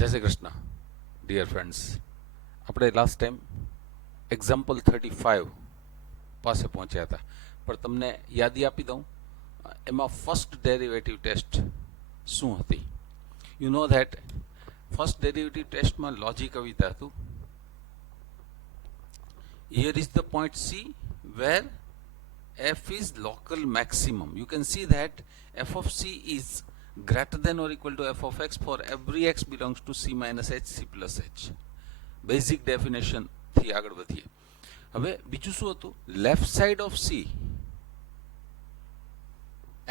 જય Shri Krishna dear friends. આપણે last time example 35 પાસે પહોંચ્યા હતા, પણ તમને યાદી આપી દઉં. એમાં ફર્સ્ટ ડેરિવેટિવ ટેસ્ટ શું હતી? You know that first derivative ટેસ્ટમાં લોજિક આવી રીતે હતું. Here is the point C where f is local maximum. You can see that f of c is greater than or equal to f of x for every x belongs to c minus h c plus h. Basic definition થી આગળ વધીએ. હવે બીજું શું હતું? Left side of c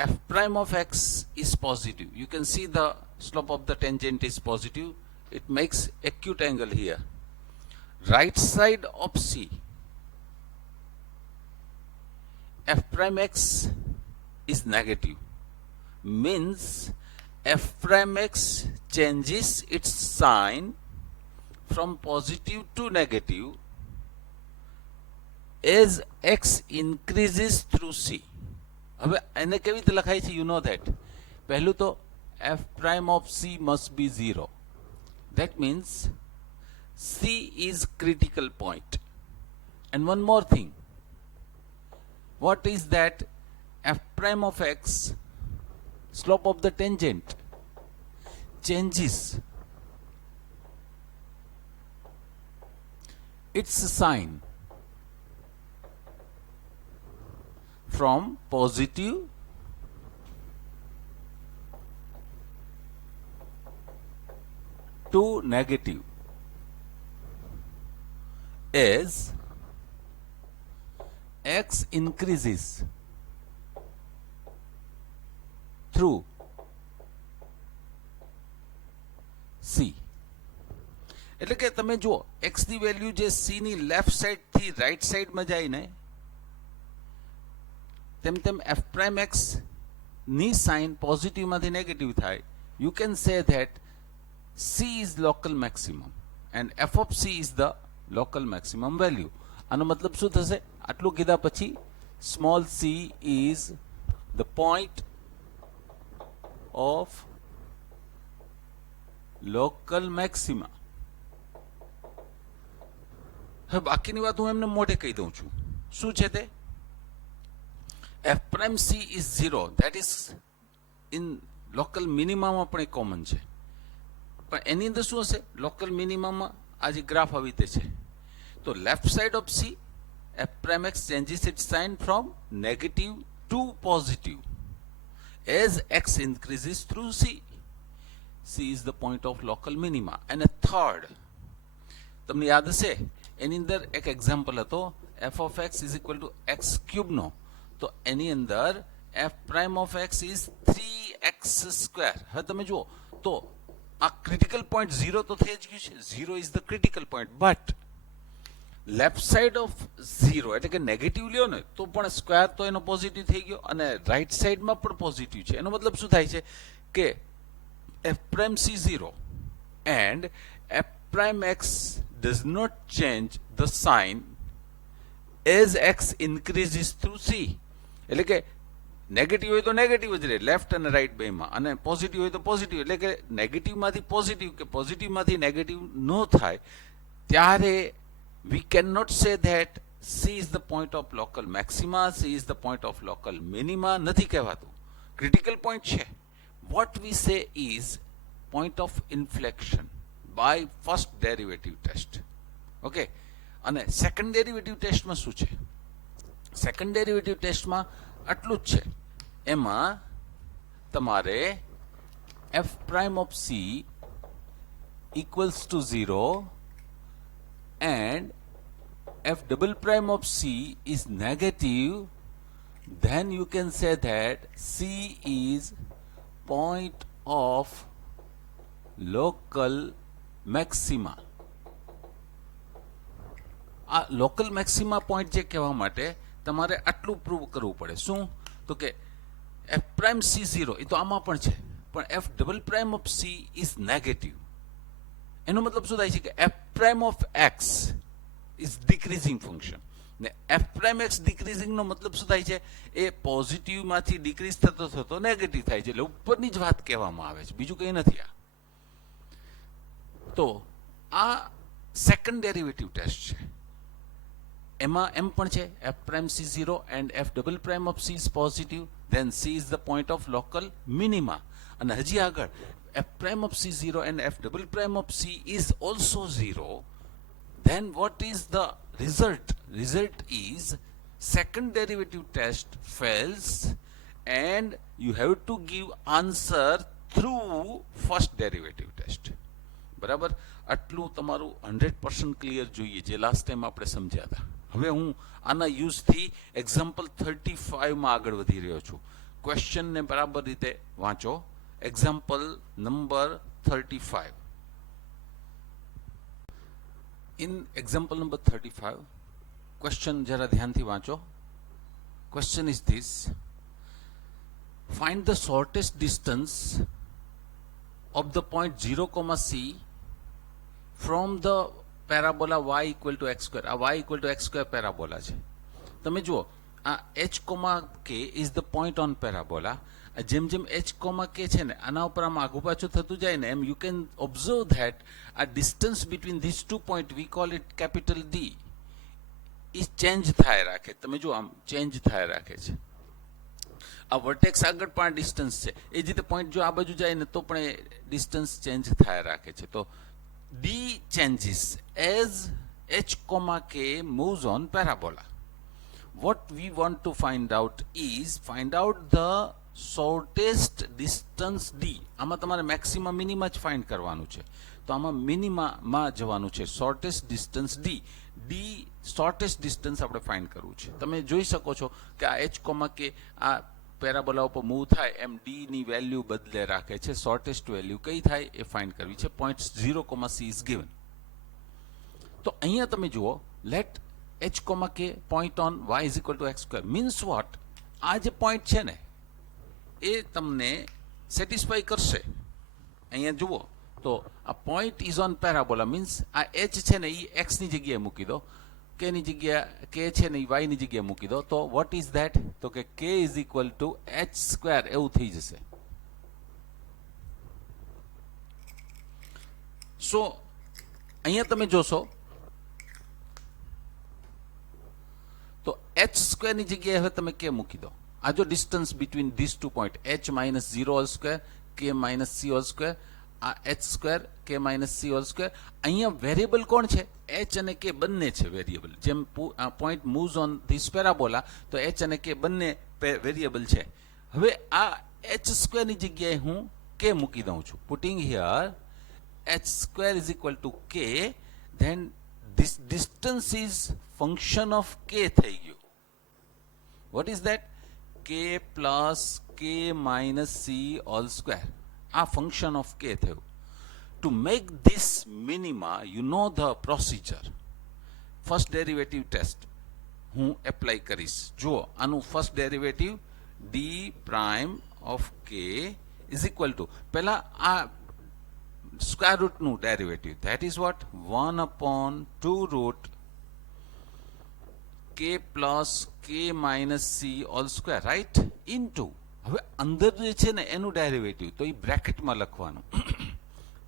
f prime of x is positive. You can see the slope of the tangent is positive. It makes acute angle here. Right side of c f prime x is negative, means f prime x changes its sign from positive to negative as x increases through c. હવે એને કેવી રીતે લખાય છે? You know that. પહેલું તો f prime of c must be 0. That means c is critical point. And one more thing. What is that? F prime of x, slope of the tangent, changes its sign from positive to negative as x increases through c. એટલે કે તમે જુઓ, x ની value જે c ની left side થી right side માં જાય ને, તેમ તેમ f prime x ની સાઇન પોઝિટિવ માંથી નેગેટિવ થાય. You can say that c is local maximum and f of c is the local maximum value. આનો મતલબ શું થશે? આટલું કીધા પછી small c is the point of local maxima. હવે બાકીની વાત હું એમને મોઢે કહી દઉં છું. શું છે તે? f prime c is 0. that is in local minimum માં પણ કોમન છે, પણ એની અંદર શું હશે? લોકલ મિનિમમમાં આ જે ગ્રાફ આવી તે છે. તો left side of c f prime x changes its sign from negative to positive as x increases through c. c is the point of local minima. And a third, તમને યાદ હશે એની અંદર એક એક્ઝામ્પલ હતો f of x is equal to x cube નો. તો એની અંદર f prime of x is 3x square. હવે તમે જુઓ તો આ ક્રિટિકલ પોઈન્ટ 0 તો થઈ જ ગયું છે. 0 is the critical point, but left side of 0 એટલે કે નેગેટિવ લ્યો ને તો પણ સ્ક્વેર તો એનો પોઝિટિવ થઈ ગયો, અને રાઈટ સાઈડમાં પણ પોઝિટિવ છે. એનો મતલબ શું થાય છે કે f prime c 0 and f prime x does not change the sign as x increases through c. એટલે કે નેગેટિવ હોય તો નેગેટિવ જ રહે લેફ્ટ અને રાઈટ બેમાં, અને પોઝિટિવ હોય તો પોઝિટિવ. એટલે કે નેગેટિવમાંથી પોઝિટિવ કે પોઝિટિવમાંથી નેગેટિવ ન થાય ત્યારે we cannot say that c is the point of local maxima, c is the point of local minima. નથી કહેવાતું, critical point છે. what we say is point of inflection by first derivative test. okay, અને second derivative ટેસ્ટમાં શું છે? Second derivative ટેસ્ટમાં આટલું જ છે. એમાં તમારે f prime of c equals to 0 and f double prime of c is negative, then you can say that c is point of local maxima. આ લોકલ મેક્સિમા પોઈન્ટ જે કહેવા માટે તમારે આટલું પ્રૂવ કરવું પડે. શું? તો કે f prime c 0 એ તો આમાં પણ છે, પણ f double prime of c is negative. એનો મતલબ શું થાય છે કે f prime of x is decreasing function. ને f prime x decreasing નો મતલબ શું થાય છે? એ પોઝિટિવ માંથી ડિક્રીઝ થતો થતો નેગેટિવ થાય છે. એટલે ઉપરની જ વાત કહેવામાં આવે છે, બીજું કંઈ નથી. આ તો આ સેકન્ડ ડેરિવેટિવ ટેસ્ટ છે. એમાં એમ પણ છે F prime C zero and F double prime of C is positive, then C is the point of local minima. અને હજી આગળ F prime of C zero and F double prime of C is also zero, then what is the result? Result is second derivative test fails and you have to give answer through first derivative test. બરાબર, આટલું તમારું 100% clear જોઈએ, જે last time આપણે સમજ્યા હતા. હવે હું આના યુઝથી એક્ઝામ્પલ 35 માં આગળ વધી રહ્યો છું. ક્વેશ્ચનને બરાબર રીતે વાંચો. Example number 35. In example number 35, question jara dhyanthi vaancho. Question is this: find the shortest distance of the point 0, c from the parabola y equal to x square. આ y equal to x square parabola છે. તમે જુઓ, આ h, k is the point on parabola. જેમ જેમ h, k છે ને આના ઉપર આમ આગુ પાછું થતું જાય ને એમ યુ કેન ઓબ્ઝર્વ ધેટ આ distance between this two point we call it capital D એ ચેન્જ થાય રાખે. તમે જુઓ આમ ચેન્જ થાય રાખે છે. આ વર્ટેક્સ આગળ પણ ડિસ્ટન્સ છે, એ જ રીતે પોઈન્ટ જો આ બાજુ જાય ને તો પણ એ ડિસ્ટન્સ ચેન્જ થાય રાખે છે. તો D changes as h, k moves on parabola. What we want to find out is find out the shortest distance d. આમાં તમારે મેક્સિમમ મિનિમા જ ફાઇન્ડ કરવાનું છે. તો આમાં મિનિમામાં જવાનું છે. Shortest distance d. d shortest distance આપણે ફાઇન્ડ કરવું છે. તમે જોઈ શકો છો કે આ h, k આ પેરાબોલા ઉપર મૂવ થાય એમ d ની વેલ્યુ બદલે રાખે છે. શોર્ટેસ્ટ વેલ્યુ કઈ થાય એ ફાઇન્ડ કરવી છે. Point 0, c is given. તો અહીંયા તમે જુઓ, late h, k point on y is equal to x square means what? આ જે પોઈન્ટ છે ને એ તમને સેટિસ્ફાઈ કરશે. અહીંયા જુઓ તો આ point is on parabola means આ h છે ને એ x ની જગ્યાએ મૂકી દો, k ની જગ્યાએ k છે ને એ y ની જગ્યાએ મૂકી દો. તો વોટ ઇઝ ધેટ? તો કે k is equal two h square એવું થઈ જશે. સો અહીંયા તમે જોશો તો h સ્ક્વેર ની જગ્યાએ હવે તમે k મૂકી દો. આ જો distance between this two point h minus 0 whole square k minus c whole square, આ h square k minus c whole square. અહીંયા વેરિયેબલ કોણ છે? h અને k બંને છે વેરિયેબલ. જેમ point moves on this parabola તો h અને k બંને વેરિયેબલ છે. હવે આ h સ્ક્વેર ની જગ્યાએ હું k મૂકી દઉં છું. Putting here h square is equal to k, ધેન this distance is function of k થઈ ગયું. What is that? k plus k minus c all square. આ function of k થયું. To make this minima, you know the procedure. First derivative test હું apply કરીશ. જુઓ, આનું first derivative d prime of k is equal to પહેલા આ square root નું derivative, that is what? 1 upon 2 root k plus k minus c all square, right? Into હવે અંદર જે છે ને એનું ડેરિવેટિવ તો એ બ્રેકેટમાં લખવાનું.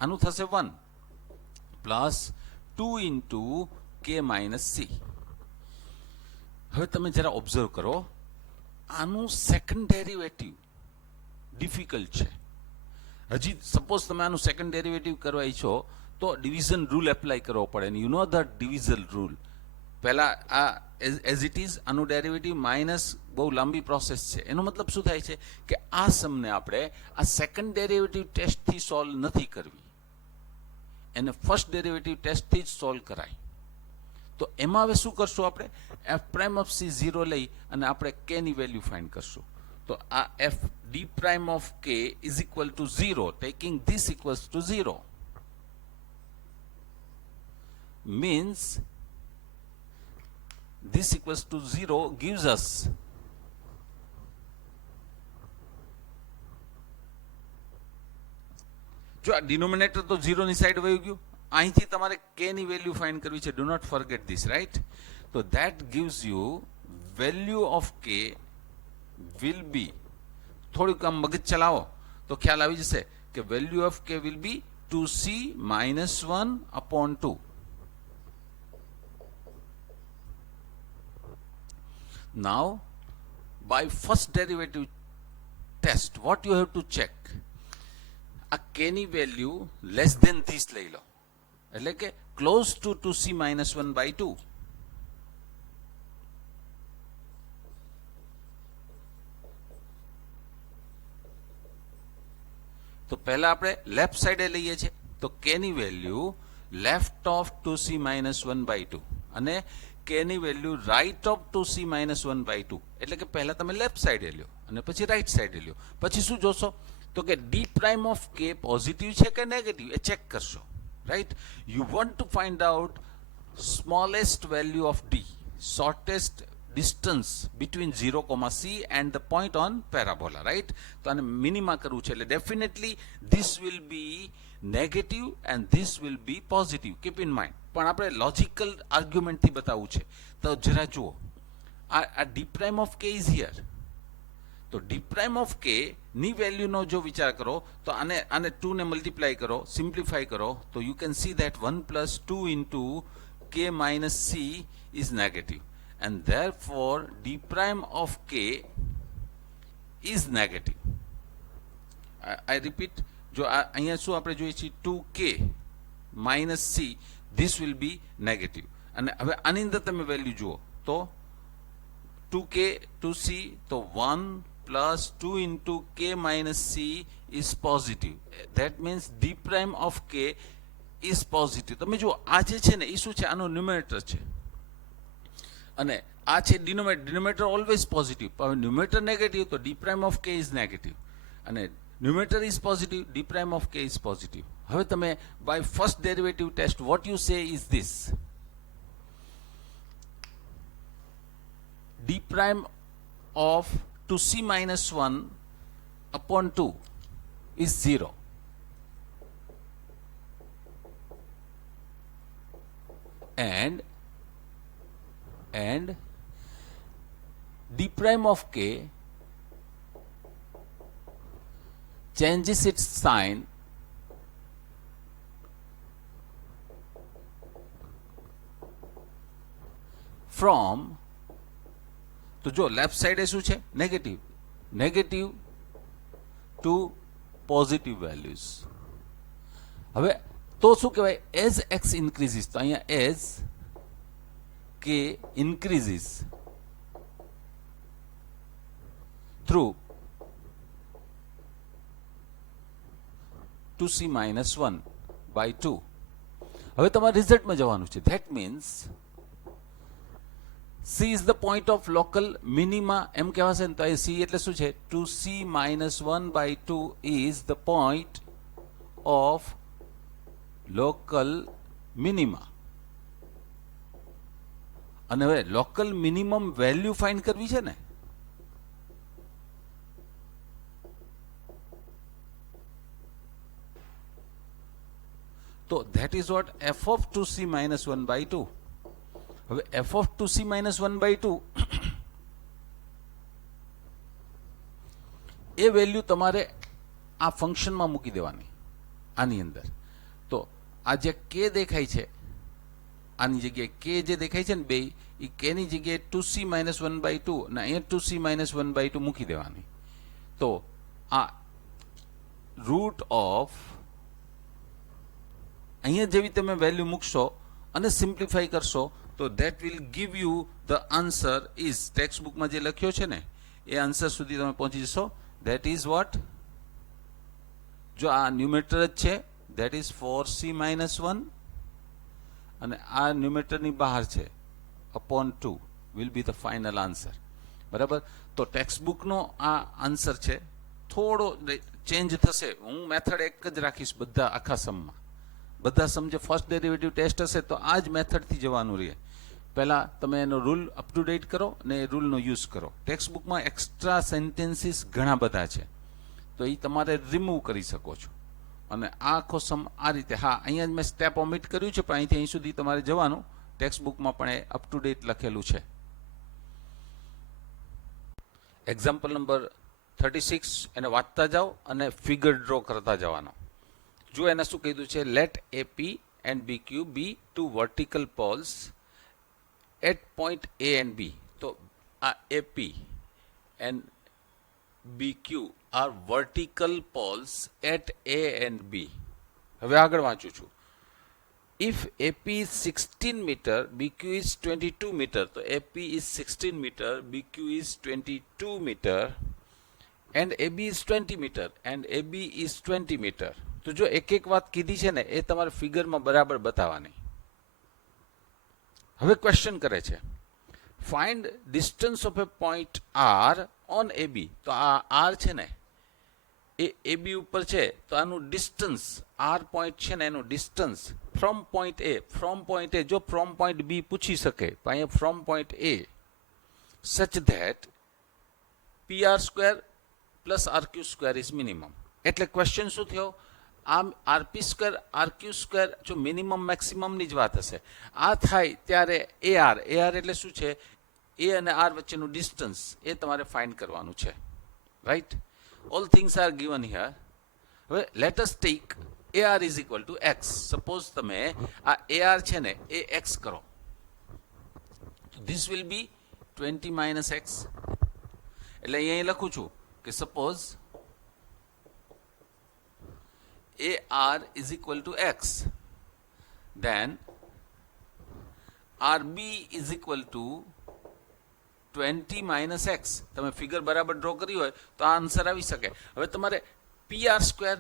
આનું થશે 1 plus 2 into k minus c. હવે તમે જરા ઓબ્ઝર્વ કરો, આનું સેકન્ડ ડેરિવેટિવ ડિફિકલ્ટ છે. હજી સપોઝ તમે આનું સેકન્ડ ડેરિવેટિવ કરવા ઈચ્છો તો ડિવિઝન રૂલ એપ્લાય કરવો પડે. You know the division rule. પહેલા આ એઝ ઇટ ઇઝ આનું ડેરિવેટિવ માઇનસ બહુ લાંબી પ્રોસેસ છે. એનો મતલબ શું થાય છે કે આ સમને આપણે આ સેકન્ડ ડેરિવેટિવ ટેસ્ટથી સોલ્વ નથી કરવી, એને ફર્સ્ટ ડેરિવેટિવ ટેસ્ટથી જ સોલ્વ કરાય. તો એમાં હવે શું કરશું આપણે? એફ પ્રાઇમ ઓફ સી 0 લઈ અને આપણે કે ની વેલ્યુ ફાઇન્ડ કરશું. તો આ એફ ડી પ્રાઇમ ઓફ કે is equal to 0, taking this equals to 0 means this equals to 0 gives us જો આ ડિનોમિનેટર તો 0 ની સાઈડ વયું ગયું, અહીંથી તમારે k ની વેલ્યુ ફાઇન્ડ કરવી છે. Do not forget this, right? તો that gives you value of k will be, થોડુંક આમ મગજ ચલાવો તો ખ્યાલ આવી જશે કે value of k will be 2c minus 1 upon 2. Now, by first derivative test, what you have to check? A k ની વેલ્યુ લેસ ધેન 30 લઈ લો, એટલે કે close to 2c minus 1 by 2. તો પહેલા આપણે લેફ્ટ સાઈડે લઈએ છીએ, તો k ની value left of 2c minus 1 by 2 અને k ની value right of 2c minus 1 by 2, એટલે કે પહેલા તમે લેફ્ટ સાઈડે લ્યો અને પછી રાઈટ સાઈડે લ્યો. પછી શું જોશો? તો કે d prime of k positive છે કે નેગેટિવ એ ચેક કરશો, right. You want to find out smallest value of d, shortest distance between 0, c and the point on parabola, right? તો આને મિનિમા કરવું છે એટલે definitely this will be negative and this will be positive, keep in mind. પણ આપણે logical આર્ગ્યુમેન્ટથી બતાવવું છે, તો જરા જુઓ, આ d prime of k is here. તો d prime of k ની વેલ્યુનો જો વિચાર કરો તો આને 2 ને મલ્ટીપ્લાય કરો, સિમ્પ્લિફાય કરો, તો you can see that 1 plus 2 into k minus c is negative. And therefore d prime of k is negative. I repeat, જો અહીંયા શું આપણે જોઈએ છીએ 2k minus c, this will be negative. અને હવે આની અંદર તમે વેલ્યુ જુઓ તો 2k 2c, તો 1 plus 2 into k minus c is positive. That means d prime of k is positive. તમે જુઓ આ જે છે ને એ શું છે? આનો ન્યુમેરેટર છે અને આ છે ડિનોમિનેટર ઓલવેઝ પોઝિટિવ. હવે ન્યુમેરેટર નેગેટિવ તો d prime of k is negative અને numerator is positive, d prime of k is positive. હવે તમે by first derivative test what you say is this: d prime of 2c minus 1 upon 2 is 0. And d prime of k changes its sign from, તો જો left સાઈડે શું છે? Negative to positive values. હવે તો શું કહેવાય? એઝ એક્સ ઇન્ક્રીઝિસ, તો અહીંયા એઝ k increases through 2c minus 1 by 2. હવે તમારે રિઝલ્ટમાં જવાનું છે. That means c is the point of local minima એમ કહેવાશે ને, તો એ c એટલે શું છે? 2c minus 1 by 2 is the point of local minima. અને હવે લોકલ મિનિમમ વેલ્યુ ફાઇન્ડ કરવી છે ને, તો that is what f of 2c minus 1 by 2. હવે f of 2c minus 1 by 2 A value તમારે આ ફંક્શનમાં મૂકી દેવાની આની અંદર. તો આ જે k દેખાય છે આની જગ્યાએ k જે દેખાય છે ને બે, એ k ની જગ્યાએ 2c minus 1 by 2 અને અહીંયા 2c minus 1 by 2 મૂકી દેવાની. તો આ રૂટ ઓફ અહીંયા જેવી તમે વેલ્યુ મૂકશો અને સિમ્પ્લિફાઈ કરશો તો that will give you the answer is, text બુકમાં જે લખ્યો છે ને એ આન્સર સુધી તમે પહોંચી જશો. That is what? જો આ ન્યુમેરેટર જ છે, ધેટ ઇઝ 4c minus 1 અને આ ન્યુમેરેટરની બહાર છે upon 2 will be the final answer. બરાબર? તો ટેક્સ્ટ બુકનો આ આન્સર છે. થોડો ચેન્જ થશે, હું મેથડ એક જ રાખીશ બધા આખા સમમાં. બધા સમ જે ફર્સ્ટ ડેરિવેટિવ ટેસ્ટ હશે તો આ જ મેથડથી જવાનું રહે. પહેલાં તમે એનો રૂલ અપ ટુ ડેટ કરો અને એ રૂલનો યુઝ કરો. ટેક્સ્ટ બુકમાં એક્સ્ટ્રા સેન્ટેન્સીસ ઘણા બધા છે, તો એ તમારે રિમૂવ કરી શકો છો. અને આ આખો સમ આ રીતે, હા અહીંયા મેં સ્ટેપ ઓમિટ કર્યું છે, પણ અહીંથી અહીં સુધી તમારે જવાનું. ટેક્સ્ટ બુકમાં પણ એ અપ ટુ ડેટ લખેલું છે. એક્ઝામ્પલ નંબર 36 એને વાંચતા જાઓ અને ફિગર ડ્રો કરતા જવાનો. જો એને શું કીધું છે, let AP and BQ be two vertical poles at point A and B. તો આ AP and BQ are vertical poles at A and B. હવે આગળ વાંચું છું. If AP is 16 meter, BQ is 22 meter. તો AP is 16 meter, BQ is 22 meter, and AB is 20 meter, and AB is 20 meter. તો જો એક એક વાત કીધી છે ને એ તમારે ફિગરમાં બરાબર બતાવવાની. હવે ક્વેશ્ચન કરે છે, find distance of A point R on AB. તો આ R છે ને એ AB ઉપર છે, તો આનું ડિસ્ટન્સ R પોઈન્ટ છે ને એનું ડિસ્ટન્સ ફ્રોમ પોઈન્ટ એ, જો ફ્રોમ પોઈન્ટ બી પૂછી શકે, અહીંયા ફ્રોમ પોઈન્ટ એ, સચ that PR square plus RQ square is minimum. એટલે ક્વેશ્ચન શું થયો, આમ RP સ્ક્વેર RQ સ્ક્વેર જો મિનિમમ મેક્સિમમની જ વાત હશે. આ થાય ત્યારે AR એટલે શું છે, એ અને R વચ્ચેનું ડિસ્ટન્સ એ તમારે ફાઇન્ડ કરવાનું છે, right. All things are given here. હવે let us take AR is equal to X. Suppose તમે આ AR છે ને એ X કરો. This will be 20 minus X. એટલે અહીં લખું છું કે suppose AR is equal to X. Then RB is equal to 20 minus X. તમે ફિગર બરાબર ડ્રો કરી હોય તો આ આન્સર આવી શકે. હવે તમારે PR સ્ક્વેર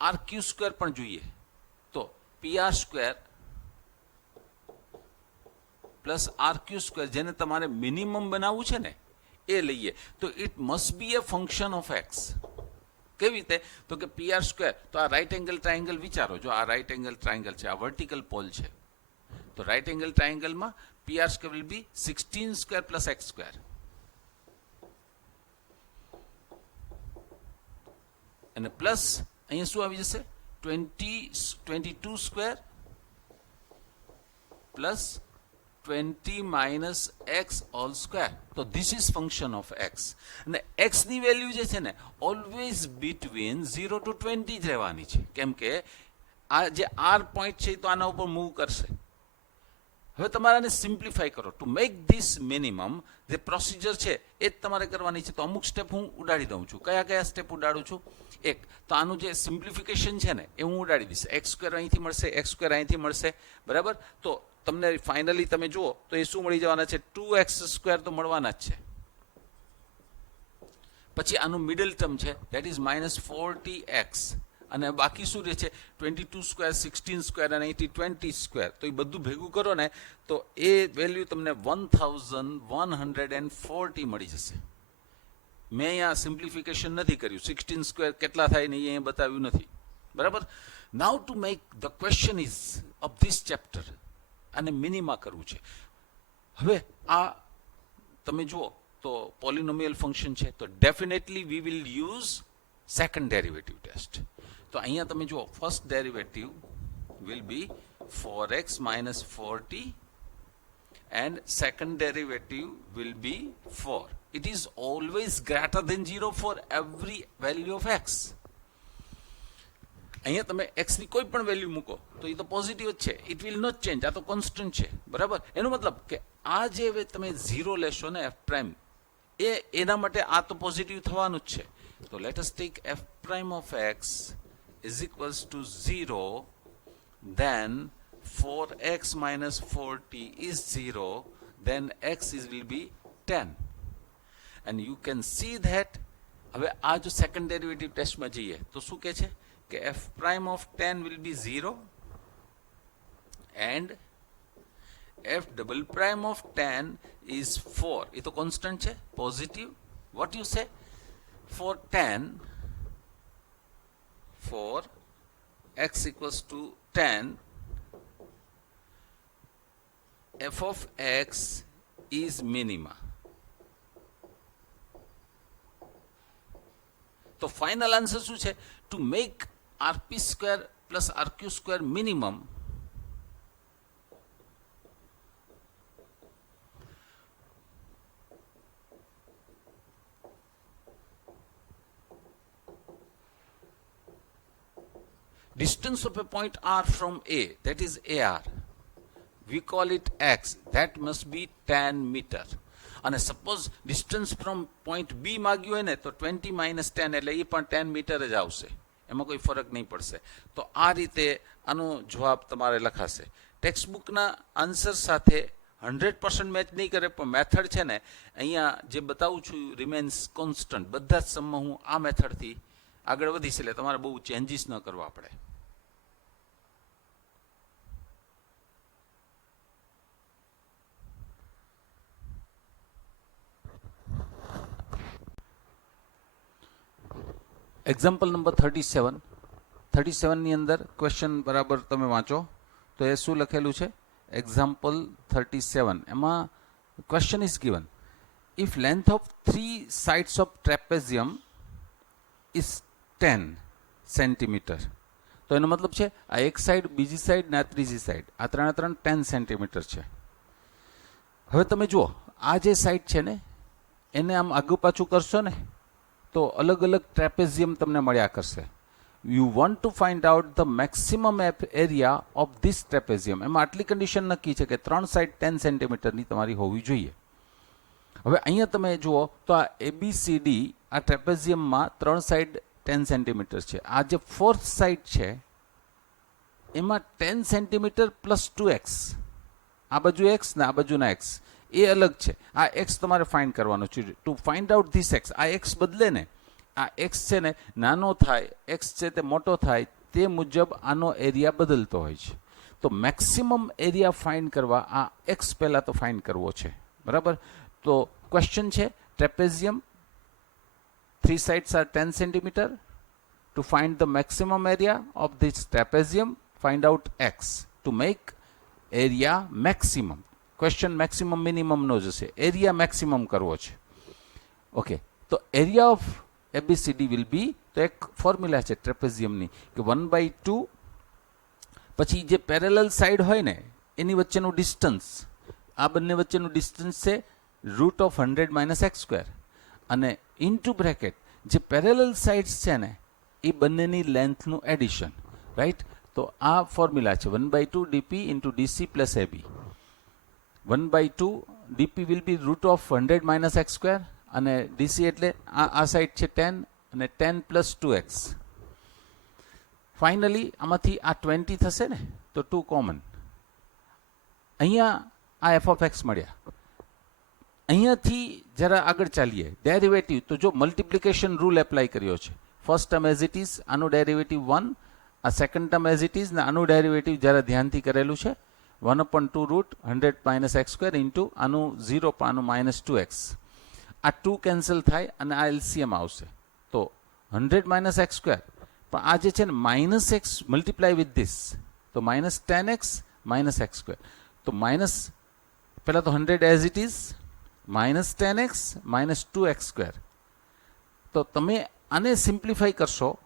RQ સ્ક્વેર પણ જોઈએ. તો PR square plus RQ square જેને તમારે મિનિમમ બનાવવું છે ને એ લઈએ. તો it must be A function of X. કેવી રીતે, તો કે PR સ્ક્વેર, તો આ રાઇટ એંગલ ટ્રાયંગલ વિચારો. જો આ રાઇટ એંગલ ટ્રાયંગલ છે, આ વર્ટિકલ પોલ છે, તો રાઇટ એંગલ ટ્રાયંગલમાં PR square will be 16 square plus X square. અને પ્લસ અહીંયા શું આવી જશે, 22 square plus 20 minus X whole square. તો this is function of X. અને એક્સ ની વેલ્યુ જે છે ને ઓલવેઝ બિટવીન 0 to 20 જ રહેવાની છે, કેમ કે આ જે R પોઈન્ટ છે તો આના ઉપર મૂવ કરશે. હવે તમારે આને સિમ્પ્લિફાય કરો. ટુ મેક ધીસ મિનિમમ જે પ્રોસિજર છે એ જ તમારે કરવાની છે. તો અમુક સ્ટેપ હું ઉડાડી દઉં છું. કયા કયા સ્ટેપ ઉડાડું છું, એક તો આનું જે સિમ્પ્લિફિકેશન છે ને એ હું ઉડાડી દઈશ. એક્સ સ્ક્વેર અહીંથી મળશે, એક્સ સ્ક્વેર અહીંથી મળશે, બરાબર. તો તમને ફાઇનલી તમે જુઓ તો એ શું મળી જવાના છે, 2x સ્ક્વેર તો મળવાના જ છે. પછી આનું મિડલ ટર્મ છે ધેટ ઇઝ -40x, અને બાકી શું રહે છે 22 સ્ક્વેર, 16 સ્ક્વેર અને અહીંથી 20 સ્ક્વેર. તો એ બધું ભેગું કરો ને તો એ વેલ્યુ તમને 1140 મળી જશે. મેં અહીંયા સિમ્પ્લિફિકેશન નથી કર્યું, 16 સ્ક્વેર કેટલા થાય ને એ અહીંયા બતાવ્યું નથી, બરાબર. Now to make the question is of this chapter, અને મિનિમા કરવું છે. હવે આ તમે જુઓ તો પોલિનોમિયલ ફંક્શન છે, તો definitely we will use second derivative test. તો અહીંયા તમે જુઓ first derivative will be 4x minus 40 and second derivative will be 4. It is always greater than 0 for every value of x. અહીંયા તમે x ની કોઈ પણ વેલ્યુ મૂકો તો એ તો પોઝિટિવ જ છે, ઇટ વિલ નોટ ચેન્જ. આ તો કોન્સ્ટન્ટ છે, બરાબર. એનો મતલબ કે આ જે તમે 0 લેશો ને f પ્રાઇમ, એના માટે આ તો પોઝિટિવ થવાનું જ છે. તો let us take f prime of x is equals to 0, then 4x minus 40 is 0, then x will be 10. And you can see that હવે આ જો સેકન્ડ ડેરિવેટિવ ટેસ્ટમાં જઈએ તો શું કહે છે કે f prime of 10 will be 0 and f double prime of 10 is 4. એ તો કોન્સ્ટન્ટ છે, positive. what you say, for 10, for x equals to 10, f of x is minima. તો ફાઇનલ આન્સર શું છે, to make rp square plus rq square minimum, distance of a point R from A, that is AR, we call it X, that must be 10 meter. અને suppose distance from point બી માગ્યું હોય ને તો 20 minus 10 એટલે એ પણ 10 metre જ આવશે, એમાં કોઈ ફરક નહીં પડશે. તો આ રીતે આનો જવાબ તમારે લખાશે. ટેક્સ્ટ બુકના આન્સર સાથે 100% મેચ નહીં કરે, પણ મેથડ છે ને અહીંયા જે બતાવું છું રિમેન્સ કોન્સ્ટન્ટ. બધા જ સમમાં હું આ મેથડથી આગળ વધીશ, એટલે તમારે બહુ ચેન્જીસ ન કરવા પડે. એક્ઝામ્પલ નંબર 37 ની અંદર ક્વેશ્ચન બરાબર તમે વાંચો તો એ શું લખેલું છે. એક્ઝામ્પલ 37 એમાં question is given, if length of 3 sides of trapezium is 10 centimetre. તો એનો મતલબ છે આ એક સાઈડ, બીજી સાઈડ ને આ ત્રીજી સાઈડ, આ ત્રણ 10 સેન્ટીમીટર છે. હવે તમે જુઓ આ જે સાઈડ છે ને એને આમ આગુ પાછું કરશો ને તો અલગ અલગ ટ્રેપેઝિયમ તમને મળ્યા કરશે. You want to find out the maximum area of this trapezium. એમાં આટલી કન્ડિશન નક્કી છે કે 3 સાઈડ 10 સેન્ટીમીટરની તમારી હોવી જોઈએ. હવે અહીંયા તમે જુઓ તો આ ABCD આ ટ્રેપેઝિયમમાં 3 સાઈડ 10 સેન્ટીમીટર છે. આ જે ફોર્થ સાઈડ છે એમાં 10 સેન્ટીમીટર પ્લસ 2x, આ બાજુ x ને આ બાજુના x એ અલગ છે. આ x તમારે ફાઇન્ડ કરવાનો છે. To find out this x, આ x બદલે ને આ x છે ને નાનો થાય, x છે તે મોટો થાય, તે મુજબ આનો એરિયા બદલતો હોય છે. તો મેક્સિમમ એરિયા ફાઇન્ડ કરવા આ x પહેલા તો ફાઇન્ડ કરવો છે, બરાબર. તો ક્વેશ્ચન છે trapezium 3 sides are 10 centimeter. To find the maximum area of this trapezium, find out x. To make area maximum. Question maximum minimum નો જશે, area maximum કરવો છે. ઓકે, તો area of ABCD will be, તો એક formula છે ટ્રેપેઝિયમની કે 1/2 પછી જે પેરેલલ સાઈડ હોય ને એની વચ્ચેનું ડિસ્ટન્સ, આ બંને વચ્ચેનું ડિસ્ટન્સ છે √100 - x², અને ઇન્ટુ બ્રેકેટ જે પેરેલલ સાઇડ્સ છે ને એ બંનેની લેન્થનું એડિશન, રાઈટ. તો આ ફોર્મ્યુલા છે 1/2 dp into dc plus ab. 1/2 dp will be √100 - x², અને dc એટલે આ સાઈડ છે 10 અને 10 પ્લસ 2x. ફાઇનલી આમાંથી આ 20 થશે ને તો 2 કોમન. અહીંયા આ f(x) મળ્યા. અહીંયાથી જરા આગળ ચાલીએ ડેરિવેટિવ. તો જો મલ્ટિપ્લિકેશન રૂલ એપ્લાય કર્યો છે. First term as it is, આનું ડેરિવેટિવ 1, આ second term as it is ને આનું ડેરિવેટિવ જરા ધ્યાનથી કરેલું છે 1/2 √100 - x² ઇન્ટુ આનું 0 પણ આનું -2x. આ 2 કેન્સલ થાય અને આ LCM આવશે તો 100 - x². પણ આ જે છે ને -x મલ્ટીપ્લાય વિથ ધીસ તો -10x - x². તો માઇનસ પહેલા તો 100 as it is, -10x - 2x². તો તમે આને સિમ્પ્લિફાઈ કરશો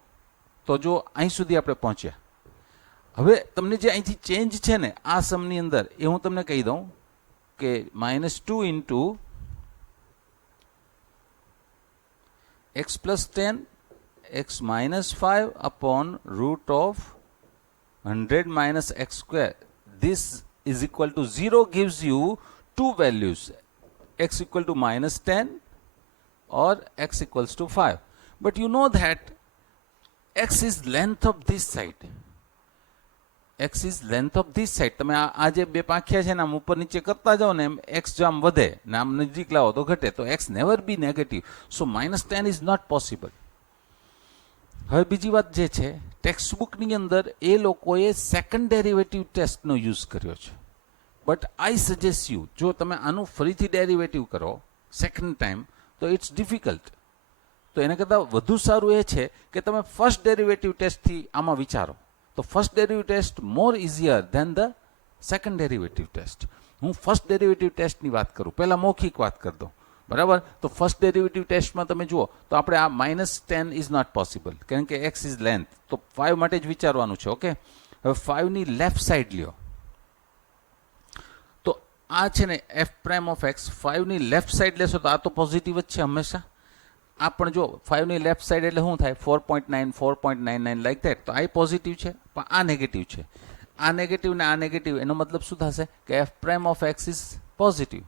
તો જો અહીં સુધી આપણે પહોંચ્યા. હવે તમને જે અહીંથી ચેન્જ છે ને આ સમની અંદર એ હું તમને કહી દઉં કે -2 into x + 10 x - 5 upon √100 - x². This is equal to 0 gives you two values, x equal to -10 or x equals to 5. But you know that x is length of this side. x is length of this side. તમે આ જે બે પાંખિયા છે ને આમ ઉપર નીચે કરતા જાઓ ને એમ x જો આમ વધે ને આમ નજીક લાવો તો ઘટે. તો x never be negative. So -10 is not possible. હવે બીજી વાત જે છે ટેક્સ્ટ બુકની અંદર એ લોકોએ સેકન્ડ ડેરિવેટિવ ટેસ્ટનો યુઝ કર્યો છે. બટ આઈ સજેસ્ટ યુ, જો તમે આનું ફરીથી ડેરિવેટિવ કરો સેકન્ડ ટાઈમ તો ઇટ્સ ડિફિકલ્ટ. તો એના કરતાં વધુ સારું એ છે કે તમે ફર્સ્ટ ડેરિવેટિવ ટેસ્ટથી આમાં વિચારો. તો first derivative test more easier than the second derivative test. હું ફર્સ્ટ ડેરિવેટિવ ટેસ્ટની વાત કરું, પહેલાં મૌખિક વાત કરી દઉં, બરાબર. તો ફર્સ્ટ ડેરિવેટિવ ટેસ્ટમાં તમે જુઓ તો આપણે આ -10 ઇઝ નોટ પોસિબલ કારણ કે x ઇઝ લેન્થ. તો 5 માટે જ વિચારવાનું છે. ઓકે, હવે 5ની લેફ્ટ સાઈડ લ્યો. તો આ છે ને f' ઓફ x, 5ની લેફ્ટ સાઈડ લેશો તો આ તો પોઝિટિવ જ છે હંમેશા. આ પણ જો 5 ની લેફ્ટ સાઈડ એટલે શું થાય 4.9 4.99 લાઈક ધેટ, તો આ પોઝિટિવ છે પણ આ નેગેટિવ છે. આ નેગેટિવ ને આ નેગેટિવ, એનો મતલબ શું થશે કે f prime of x is positive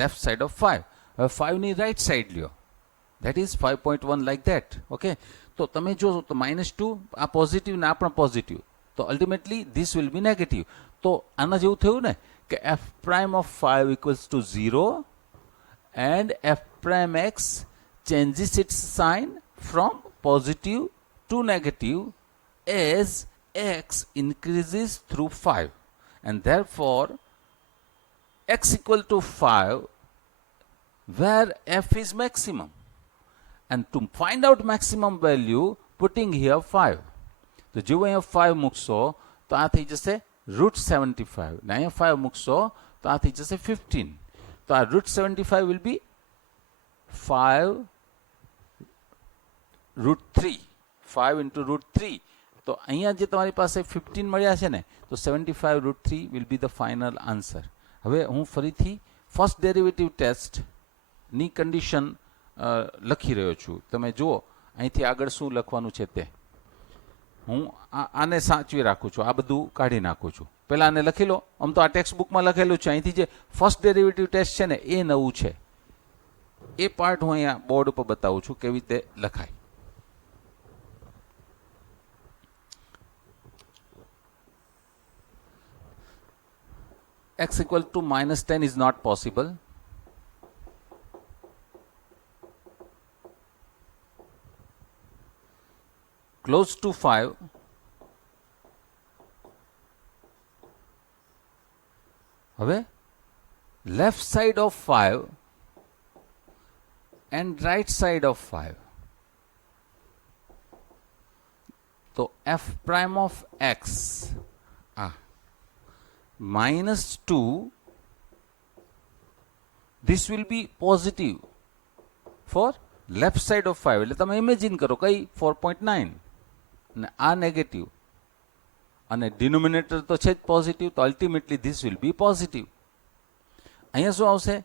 left side of 5. હવે 5 ની રાઈટ સાઈડ લ્યો, that is 5.1 like that. Okay, તો તમે જો તો -2 આ પોઝિટિવ ને આ પણ પોઝિટિવ, તો ultimately this will be negative. તો આના જેવું થયું ને કે f prime of 5 equals to 0 and f prime x changes its sign from positive to negative as x increases through 5, and therefore x equal to 5 where f is maximum, and to find out maximum value putting here 5. તો જેવું અહીંયા 5 મૂકશો તો આ થઈ જશે √75 ને અહીંયા 5 મૂકશો તો આ થઈ જશે 15. તો આ √75 will be 5 √3, 5 into √3. તો અહીંયા જે તમારી પાસે 15 મળ્યા છે ને, તો 75 √3 will be the final answer. હવે હું ફરીથી ફર્સ્ટ ડેરિવેટિવ ટેસ્ટની કન્ડિશન લખી રહ્યો છું. તમે જુઓ અહીંથી આગળ શું લખવાનું છે તે. હું આને સાચવી રાખું છું, આ બધું કાઢી નાખું છું. પહેલા આને લખી લો. આમ તો આ ટેક્સ્ટ બુકમાં લખેલું છે. અહીંથી જે ફર્સ્ટ ડેરિવેટિવ ટેસ્ટ છે ને એ નવું છે. એ પાર્ટ હું અહીંયા બોર્ડ ઉપર બતાવું છું કેવી રીતે લખાય. x equal to -10 is not possible. Close to 5. હવે left side of 5 and right side of 5. તો f prime of x -2, this will be positive for left side of 5. એટલે તમે ઇમેજિન કરો કઈ 4.9 અને આ નેગેટિવ અને ડિનોમિનેટર તો છે જ પોઝિટિવ, તો ultimately this will B positive. અહીંયા શું આવશે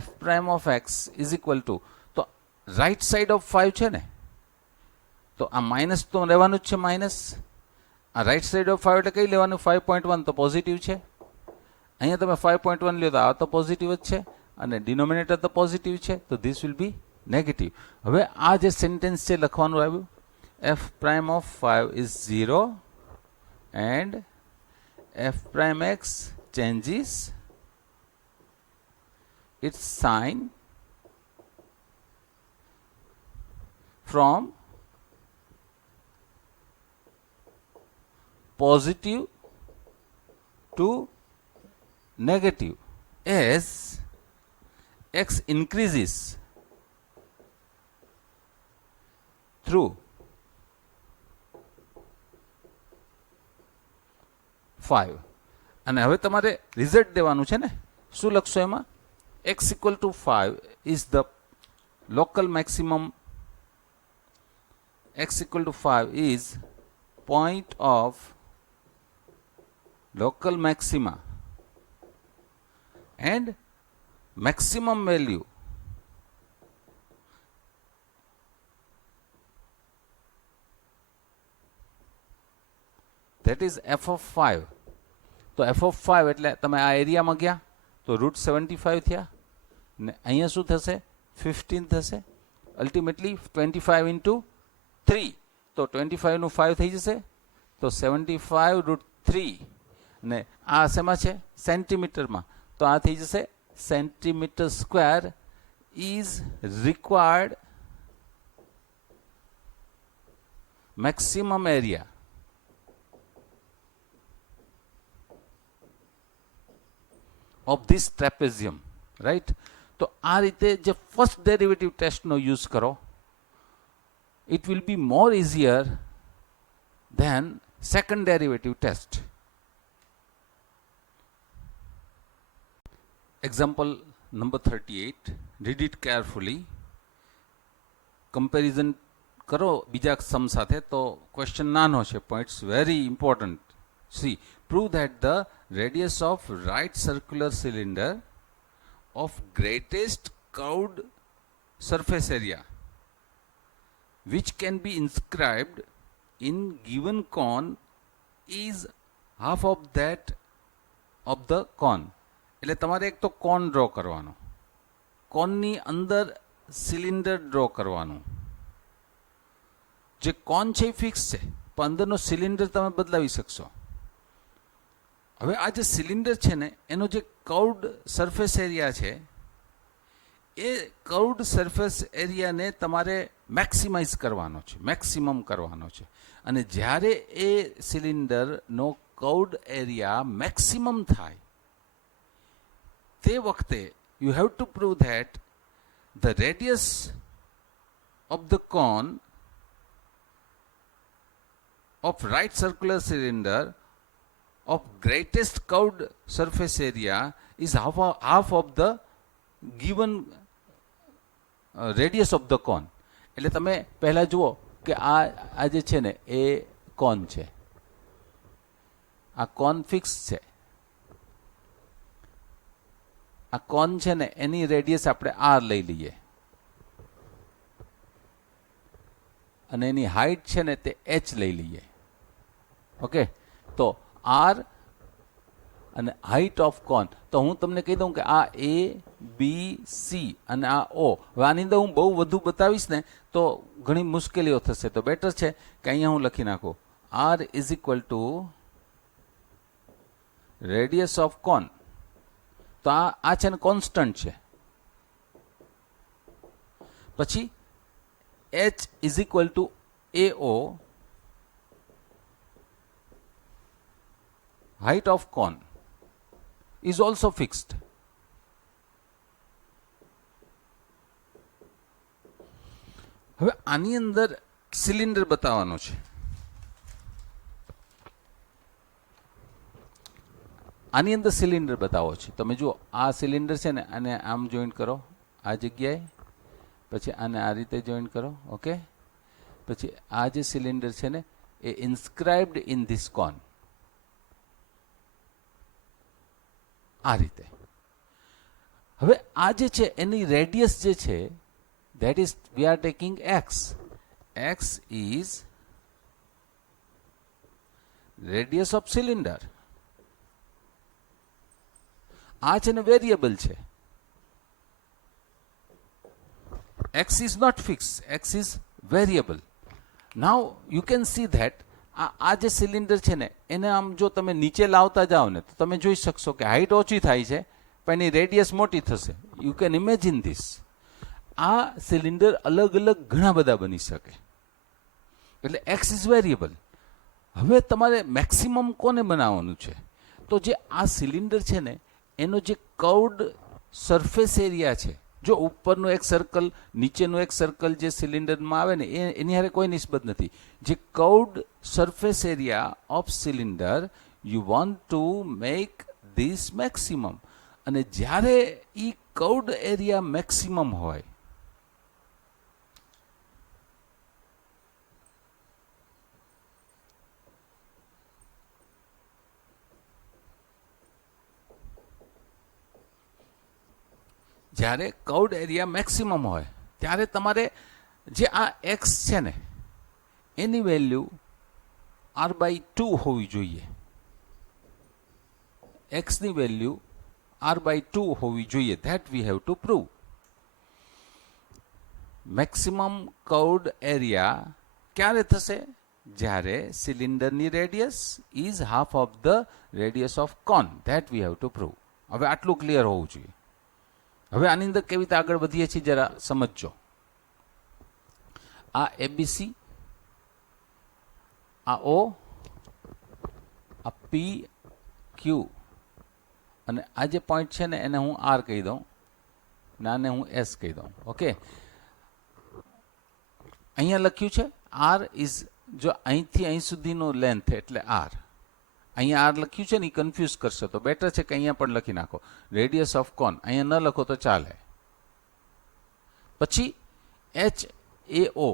f prime of x is equal to, તો રાઈટ સાઈડ ઓફ 5 છે ને, તો આ માઇનસ તો રહેવાનું જ છે માઇનસ. આ રાઈટ સાઈડ ઓફ 5 એટલે કઈ લેવાનું 5.1, તો પોઝિટિવ છે. અહીંયા તમે 5.1 લ્યો તો આ તો પોઝિટિવ જ છે અને ડિનોમિનેટર તો પોઝિટિવ છે, તો ધીસ વિલ બી નેગેટિવ. હવે આ જે સેન્ટેન્સ છે લખવાનું આવ્યું f prime of 5 is 0 and f prime x changes its sign from positive to negative as x increases through 5. અને હવે તમારે રિઝલ્ટ દેવાનું છે ને. શું લખશો એમાં? x equal to 5 is the local maximum. X equal to 5 is point of local maxima and maximum value that is f of 5. તો f of 5 એટલે તમે આ એરિયામાં ગયા તો √75 થયા ને અહીંયા શું થશે 15 થશે. અલ્ટિમેટલી 25 into 3, તો 25 નું 5 થઈ જશે, તો 75 √3 ને આ શેમાં છે સેન્ટીમીટરમાં, તો આ થઈ જશે centimetre square is required maximum area of this trapezium, right? તો આ રીતે જે ફર્સ્ટ ડેરિવેટિવ ટેસ્ટનો યુઝ કરો, it will be more easier than second derivative test. Example number 38, read it carefully. Comparison કરો બીજા સમ સાથે, તો ક્વેશ્ચન નાનો છે પણ it's very important. See, prove that the radius of right circular cylinder of greatest curved surface area which can be inscribed in given cone is half of that of the cone. એટલે તમારે એક તો કોન draw કરવાનો, કોનની અંદર cylinder draw કરવાનું. જે કોન છે એ fix છે, પણ અંદરનો સિલિન્ડર તમે બદલાવી શકશો. હવે આ જે સિલિન્ડર છે ને એનો જે કર્વડ સરફેસ એરિયા છે એ કર્વડ સરફેસ એરિયાને તમારે મેક્સિમાઇઝ કરવાનો છે, મેક્સિમમ કરવાનો છે. અને જ્યારે એ સિલિન્ડરનો કર્વડ એરિયા મેક્સિમમ થાય તે વખતે you have to prove that the radius of the cone of right circular cylinder of greatest curved surface area is half of the given radius of the cone. એટલે તમે પહેલા જુઓ કે આ જે છે ને એ કોન છે, આ કોન ફિક્સ છે. આ કોન છે ને એની રેડિયસ આપણે r લઈ લઈએ અને એની હાઇટ છે ને તે h લઈ લઈએ. ઓકે, તો આર અને હાઇટ ઓફ કોન, તો હું તમને કહી દઉં કે આ એ બી સી અને આ ઓ. હવે આની અંદર હું બહુ વધુ બતાવીશ ને તો ઘણી મુશ્કેલીઓ થશે, તો બેટર છે કે અહીંયા હું લખી નાખું R is equal to radius of cone. તો આ છે ને કોન્સ્ટન્ટ છે. પછી H is equal to AO, height of cone is also fixed. હવે આની અંદર સિલિન્ડર બતાવવાનો છે. આની અંદર સિલિન્ડર બતાવો છે. તમે જુઓ આ સિલિન્ડર છે ને આને આમ જોઈન્ટ કરો આ જગ્યાએ, પછી આને આ રીતે જોઈન્ટ કરો. ઓકે, પછી આ જે સિલિન્ડર છે ને એ ઇન્સ્ક્રાઇબ્ડ ઇન ધીસ કોન આ રીતે. હવે આ જે છે એની રેડિયસ જે છે that is we are taking x. X is radius of cylinder. આ છે ને વેરિયેબલ છે. x is not fixed, x is variable. Now you can see that આ જે સિલિન્ડર છે ને એને આમ જો તમે નીચે લાવતા જાઓ ને તો તમે જોઈ શકશો કે હાઇટ ઓછી થાય છે પણ એની રેડિયસ મોટી થશે. You can imagine this. આ સિલિન્ડર અલગ અલગ ઘણા બધા બની શકે, એટલે એક્સ ઇઝ વેરિયેબલ. હવે તમારે મેક્સિમમ કોને બનાવવાનું છે? તો જે આ સિલિન્ડર છે ને એનો જે કર્વડ સરફેસ એરિયા છે, જો ઉપરનું એક સર્કલ નીચેનું એક સર્કલ જે સિલિન્ડરમાં આવે ને એની હારે કોઈ નિસ્બત નથી. જે curved surface area of cylinder you want to make this maximum. અને જ્યારે એ કર્વડ એરિયા મેક્સિમમ હોય જ્યારે કર્વડ એરિયા મેક્સિમમ હોય ત્યારે તમારે જે આ એક્સ છે ને એની વેલ્યુ r/2 હોવી જોઈએ. એક્સની વેલ્યુ r/2 હોવી જોઈએ. That we have to prove. Maximum curved area ક્યારે થશે? જ્યારે સિલિન્ડરની radius is half of the radius of cone. That we have to prove. હવે આટલું ક્લિયર હોવું જોઈએ. હવે આની અંદર કેવી રીતે આગળ વધીએ છીએ જરા સમજજો. આ એબીસી, આ ઓ, આ પી ક્યુ અને આ જે પોઈન્ટ છે ને એને હું આર કહી દઉં ને આને હું એસ કહી દઉં. ઓકે, અહીંયા લખ્યું છે આર ઇઝ, જો અહીંથી અહીં સુધીનો લેન્થ એટલે આર. અહીંયા આર લખ્યું છે ને એ કન્ફ્યુઝ કરશે, તો બેટર છે કે અહીંયા પણ લખી નાખો રેડિયસ ઓફ કોન. અહીંયા ન લખો તો ચાલે. પછી એચ એ ઓ,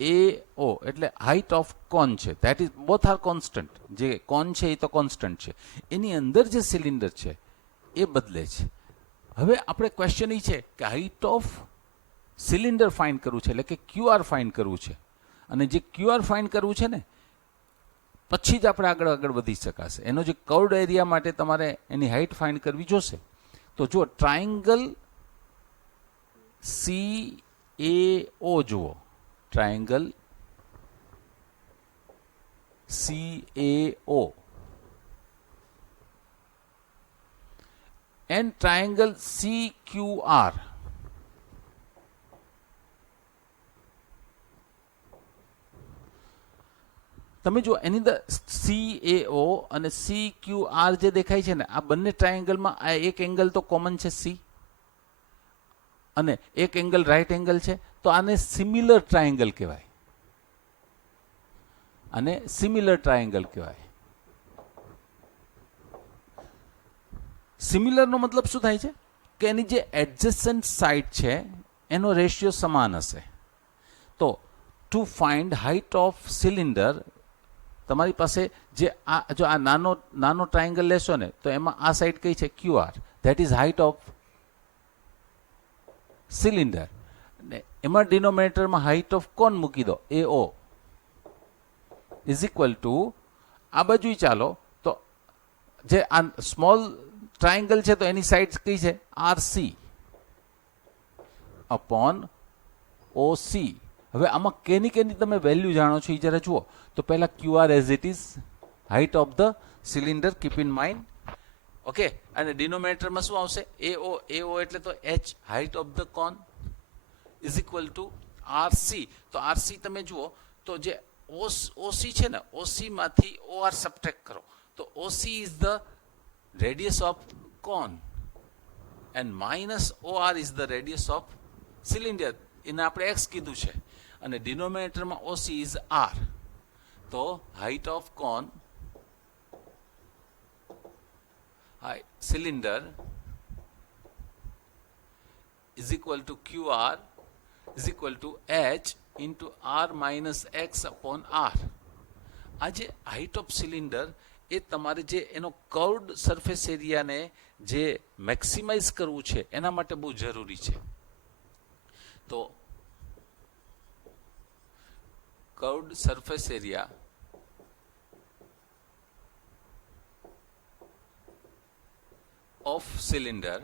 AO એટલે હાઇટ ઓફ કોન છે. That is both are constant. જે કોન છે એ તો કોન્સ્ટન્ટ છે, એની અંદર જે સિલિન્ડર છે એ બદલે છે. હવે આપણે ક્વેશ્ચન એ છે કે હાઇટ ઓફ સિલિન્ડર ફાઇન્ડ કરવું છે, એટલે કે ક્યુઆર ફાઇન્ડ કરવું છે. અને જે ક્યુઆર ફાઇન્ડ કરવું છે ને, પછી જ આપણે આગળ વધી શકાશે. એનો જે કર્વડ એરિયા માટે તમારે એની હાઇટ ફાઇન્ડ કરવી જોશે. તો જો ટ્રાયંગલ CAO જુઓ, triangle CAO and triangle CQR. તમે જો એની અંદર CAO અને CQR જે દેખાય છે ને, આ બંને ટ્રાયેંગલમાં આ એક એંગલ તો કોમન છે C, અને એક એંગલ રાઈટ એંગલ છે, તો આને સિમિલર ટ્રાયેંગલ કહેવાય. આને સિમિલર ટ્રાયેંગલ કહેવાય. સિમિલરનો મતલબ શું થાય છે કે એની જે એડજસન્ટ સાઇડ છે એનો રેશિયો સમાન હશે. તો to find height of cylinder, તમારી પાસે જે જો આ નાનો ટ્રાયેંગલ લેશો ને, તો એમાં આ સાઈડ કઈ છે? QR, that is height of cylinder. એમાં ડિનોમિનેટરમાં હાઇટ ઓફ કોન મૂકી દો, AO ઇઝ ઇક્વલ ટુ, આ બાજુ ચાલો તો જે આ સ્મોલ ટ્રાયેંગલ છે તો એની સાઈડ કઈ છે? RC upon OC. હવે આમાં કેની તમે વેલ્યુ જાણો છો એ જરા જુઓ. તો પહેલા QR as it is, height of the cylinder, keep in mind. Okay, અને ડિનોમિનેટરમાં શું આવશે? AO એટલે તો H, height of the cone, is equal to RC. તો RC તમે જુઓ તો જે OC છે ને, OC માંથી OR સબટ્રેક્ટ કરો, તો OC is the radius of cone and minus OR is the radius of cylinder. એને આપણે x કીધું છે, અને ડિનોમિનેટરમાં OC is R. તો height of cone, cylinder is equal to QR is equal to H into R minus X upon R. આ જે height of cylinder એ તમારે જે એનો કર્વડ સરફેસ એરિયાને જે મેક્સિમાઇઝ કરવું છે એના માટે બહુ જરૂરી છે. તો curved surface area of cylinder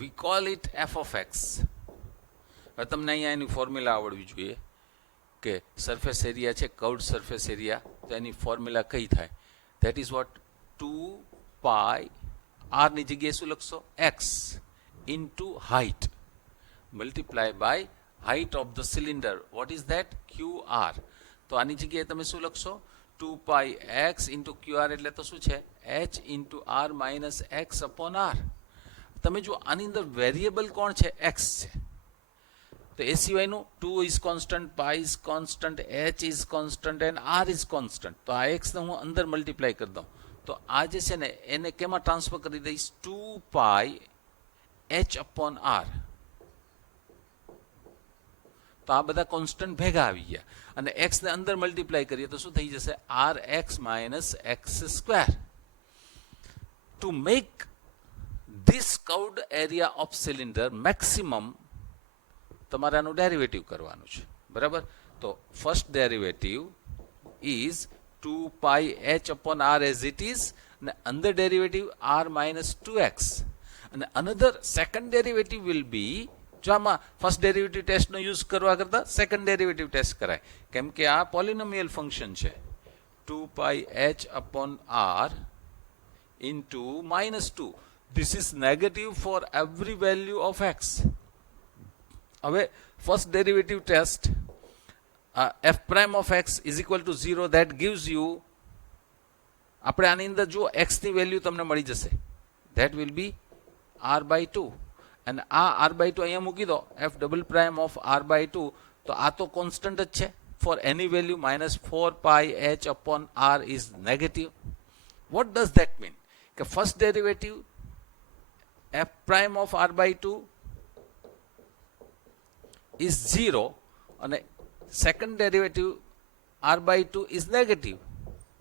V call it F of X. હવે તમને અહીંયા એની ફોર્મ્યુલા આવડવી જોઈએ કે સરફેસ એરિયા છે, કર્વડ સરફેસ એરિયા, તો એની ફોર્મ્યુલા કઈ થાય? That is what? 2 π R ની જગ્યાએ શું લખશો? X into height multiply by height of the cylinder. What is that? QR. તો આની જગ્યાએ તમે શું લખશો? 2 π X ઇન્ટુ QR એટલે તો શું છે? H into R minus X upon R. તમે જો આની અંદર વેરિયેબલ કોણ છે? X છે. તો એ સિવાયનું 2 is constant, π is constant, H is constant and R is constant. તો આ X ને હું અંદર મલ્ટીપ્લાય કરી દઉં તો આ જે છે ને એને કેમાં ટ્રાન્સફર કરી દઈશ? 2 π H અપોન R. તો આ બધા કોન્સ્ટન્ટ ભેગા આવી ગયા, અને X ને અંદર મલ્ટીપ્લાય કરીએ તો શું થઈ જશે? RX minus X square. To make this curved area of cylinder maximum તમારે આનું ડેરિવેટિવ કરવાનું છે, બરાબર? તો first derivative is 2 π H upon R as it is, અને અંદર ડેરિવેટિવ R minus 2X, અને another second derivative will be, જો આમાં ફર્સ્ટ ડેરિવેટિવ ટેસ્ટનો યુઝ કરવા કરતા સેકન્ડ ડેરિવેટિવ ટેસ્ટ કરાય, કેમ કે આ પોલિનોમિયલ ફંક્શન છે. 2 π H upon R into minus 2. This is negative for every value of X. હવે first derivative test f prime of x is equal to 0, that gives you, આપણે આની અંદર જો x ની વેલ્યુ તમને મળી જશે, that will be r by 2, અને આ r by 2 અહીંયા મૂકી દો, f double prime of r by 2, તો આ તો કોન્સ્ટન્ટ જ છે for any value. minus 4 π H upon R is negative. What does that mean? કે first derivative f prime of r by 2 is 0, and second derivative r by 2 is negative.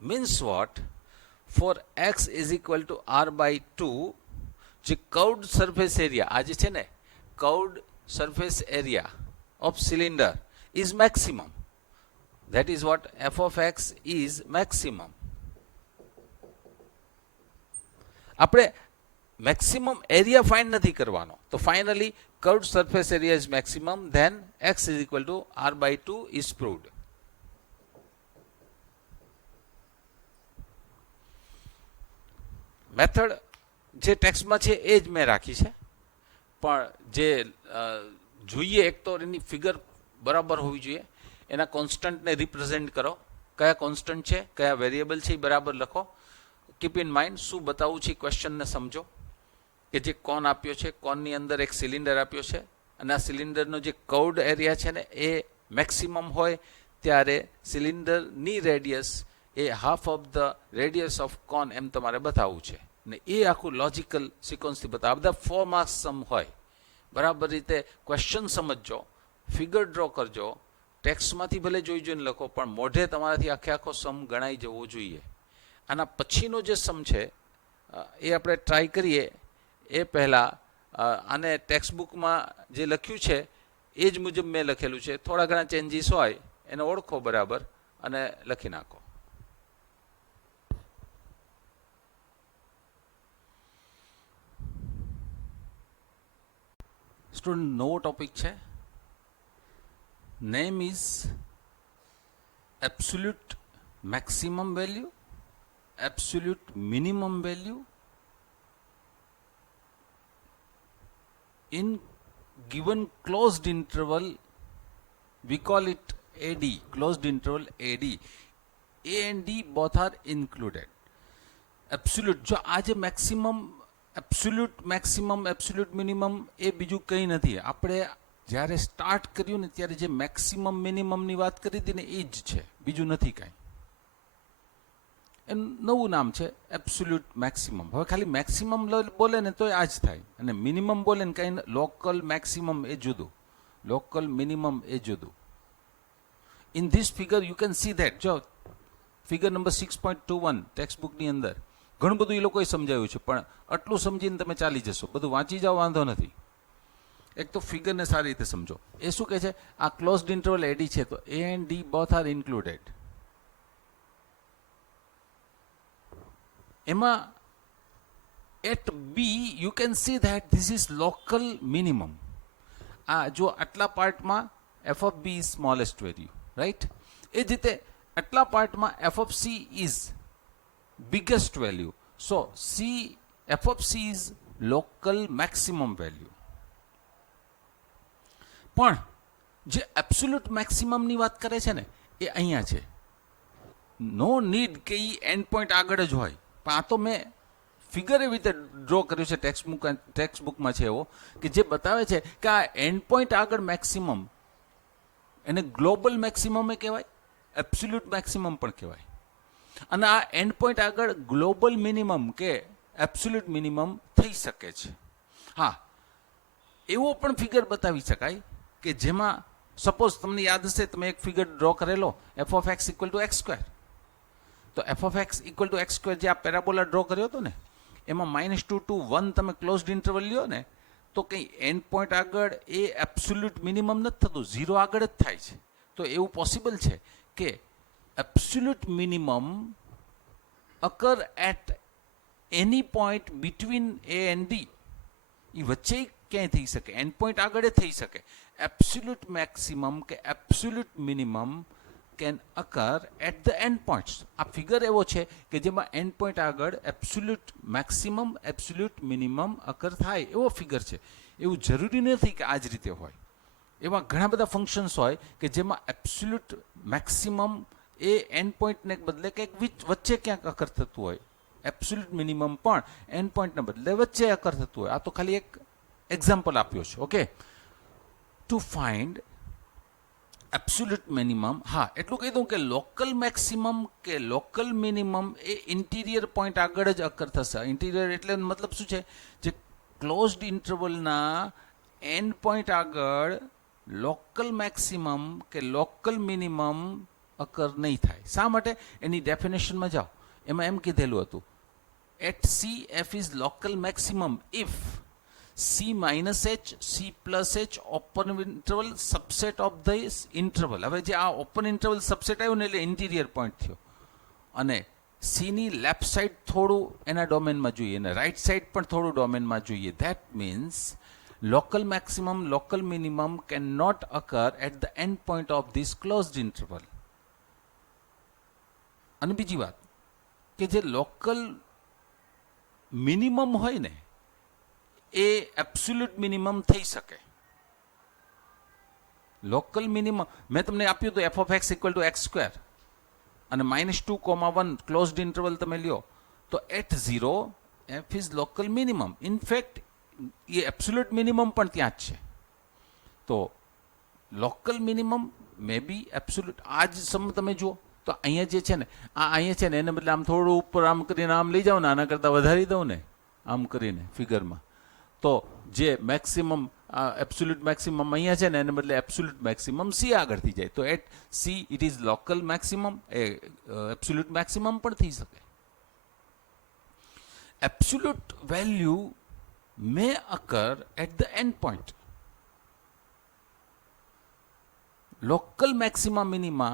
Means what? For x is equal to r by 2, જે curved surface area આ જે છે ને curved surface area of cylinder is maximum. That is what f of x is maximum. આપણે maximum area find નથી કરવાનો, તો finally curved surface area is maximum, then x is equal to r/2 is proved. Method જે ટેક્સ્ટમાં છે એ જ મેં રાખી છે, પણ જે જોઈએ એક તો એની ફિગર બરાબર હોવી જોઈએ, એના કોન્સ્ટન્ટને રિપ્રેઝેન્ટ કરો, કયા કોન્સ્ટન્ટ છે કયા વેરિયેબલ છે એ બરાબર લખો. કીપ ઇન માઇન્ડ શું બતાવું છે ક્વેશ્ચનને સમજો કે જે કોન આપ્યો છે, કોનની અંદર એક સિલિન્ડર આપ્યો છે અને આ સિલિન્ડરનો જે કર્વડ એરિયા છે ને એ મેક્સિમમ હોય ત્યારે સિલિન્ડરની રેડિયસ એ half of the radius of cone એમ તમારે બતાવવું છે ને એ આખું લોજિકલ સિક્વન્સથી બતાવો. બધા 4 માર્ક્સ સમ હોય, બરાબર રીતે ક્વેશ્ચન સમજજો, ફિગર ડ્રો કરજો, ટેક્સ્ટમાંથી ભલે જોઈને લખો પણ મોઢે તમારાથી આખો સમ ગણાઈ જવો જોઈએ. આના પછીનો જે સમ છે એ આપણે ટ્રાય કરીએ એ પહેલાં આને ટેક્સ્ટબુકમાં જે લખ્યું છે એ જ મુજબ મેં લખેલું છે. થોડા ઘણા ચેન્જીસ હોય એને ઓળખો બરાબર અને લખી નાખો. સ્ટુડન્ટ નવો ટોપિક છે. Name is absolute maximum value, absolute minimum value in given closed interval. We call it AD, closed interval AD. A and D both are included. Absolute જો આ જે maximum absolute maximum absolute minimum એ બીજું કંઈ નથી. આપણે જ્યારે start કર્યું ને ત્યારે જે મેક્સિમમ મિનિમમની વાત કરી હતી ને એ જ છે, બીજું નથી કાંઈ. એનું નવું નામ છે એબ્સોલ્યુટ મેક્સિમમ. હવે ખાલી મેક્સિમમ બોલે ને તો આ જ થાય, અને મિનિમમ બોલે ને કંઈ લોકલ મેક્સિમમ એ જુદું, લોકલ મિનિમમ એ જુદું. In this figure you can see that. જો ફિગર નંબર 6.21 ટેક્સ્ટ બુકની અંદર ઘણું બધું એ લોકોએ સમજાવ્યું છે, પણ આટલું સમજીને તમે ચાલી જશો, બધું વાંચી જાઓ વાંધો નથી. એક તો ફિગરને સારી રીતે સમજો. એ શું કહે છે, આ ક્લોઝડ ઇન્ટરવલ એડી છે તો A and D both are included. એમાં at B you can see that this is local minimum. આ જો આટલા પાર્ટમાં F of B is smallest value, right? એ જ રીતે આટલા પાર્ટમાં F of C is biggest value. So C F of C is local maximum value. પણ જે એબ્સોલ્યુટ મેક્સિમમની વાત કરે છે ને એ અહીંયા છે. નો નીડ કે એ એન્ડ પોઈન્ટ આગળ જ હોય, પણ આ તો મેં ફિગર એવી રીતે ડ્રો કર્યું છે ટેક્સ્ટબુકમાં છે એવો કે જે બતાવે છે કે આ એન્ડ પોઈન્ટ આગળ મેક્સિમમ એને ગ્લોબલ મેક્સિમમ એ કહેવાય, એબ્સોલ્યુટ મેક્સિમમ પણ કહેવાય. અને આ એન્ડ પોઈન્ટ આગળ ગ્લોબલ મિનિમમ કે એબ્સોલ્યુટ મિનિમમ થઈ શકે છે. હા, એવો પણ ફિગર બતાવી શકાય કે જેમાં સપોઝ તમને યાદ હશે તમે એક ફિગર ડ્રો કરેલો F of X equal to X square. તો F of X equal to X square જે આ પેરાબોલા ડ્રો કર્યો હતો ને એમાં -2 to 1 તમે ક્લોઝડ ઇન્ટરવલ લ્યો ને તો કંઈ એન્ડ પોઈન્ટ આગળ એ એબ્સોલ્યુટ મિનિમમ નથી થતું, 0 આગળ જ થાય છે. તો એવું પોસિબલ છે કે absolute minimum occur at any point between A and D. એ વચ્ચે ક્યાંય થઈ શકે, એન્ડ પોઈન્ટ આગળ થઈ શકે. એબ્સોલ્યુટ મેક્સિમમ કે absolute minimum can occur at the end points. આ ફિગર એવો છે કે જેમાં એન્ડ પોઈન્ટ આગળ absolute maximum absolute minimum occur થાય એવો ફિગર છે. એવું જરૂરી નથી કે આ જ રીતે હોય. એવા ઘણા બધા ફંક્શન્સ હોય કે જેમાં એબ્સોલ્યુટ મેક્સિમમ એ એન્ડ પોઈન્ટને બદલે કંઈક વચ્ચે ક્યાંક અકર થતું હોય, એબ્સોલ્યુટ મિનિમમ પણ એન્ડ પોઈન્ટને બદલે વચ્ચે અકર થતું હોય. આ તો ખાલી એક એક્ઝામ્પલ આપ્યો છે. Okay, to find absolute minimum, હા એટલું કહી દઉં કે લોકલ મેક્સિમમ કે લોકલ મિનિમમ એ ઇન્ટિરિયર પોઈન્ટ આગળ જ અકર થશે. ઇન્ટિરિયર એટલે મતલબ શું છે, જે ક્લોઝડ ઇન્ટરવલના એન્ડ પોઈન્ટ આગળ લોકલ મેક્સિમમ કે લોકલ મિનિમમ અકર નહીં થાય. શા માટે? એની ડેફિનેશનમાં જાઓ, એમાં એમ કીધેલું હતું at C f is local maximum if C minus h, C plus h open interval subset of this interval. હવે જે આ ઓપન ઇન્ટરવલ સબસેટ આવ્યું ને એટલે ઇન્ટિરિયર પોઈન્ટ થયો અને C ની લેફ્ટ સાઈડ થોડું એના ડોમેનમાં જોઈએ અને રાઈટ સાઈડ પણ થોડું ડોમેનમાં જોઈએ. That means local maximum, local minimum cannot occur at the end point of this closed interval. અને બીજી વાત કે જે લોકલ મિનિમમ હોય ને એ એબ્સોલ્યુટ મિનિમમ થઈ શકે. લોકલ મિનિમમ મેં તમને આપ્યું હતું F of X equal to X square અને -2,1 ક્લોઝડ ઇન્ટરવલ તમે લ્યો તો at 0 F is local minimum. In fact એ એબ્સોલ્યુટ મિનિમમ પણ ત્યાં જ છે. તો local minimum may be absolute. આ જ સમ તમે જુઓ તો અહીંયા જે છે ને આ અહીંયા છે ને એને બદલે આમ થોડું ઉપર આમ કરીને આમ લઈ જાઓ ને આના કરતાં વધારી દઉં ને આમ કરીને ફિગરમાં તો જે મેક્સિમમ એબ્સોલ્યુટ મેક્સિમમ અહીંયા છે ને એને બદલે એબ્સોલ્યુટ મેક્સિમમ સી આગળથી જાય તો at C it is local maximum એ એબ્સોલ્યુટ મેક્સિમમ પણ થઈ શકે. Absolute value may occur at the end point. Local maxima minima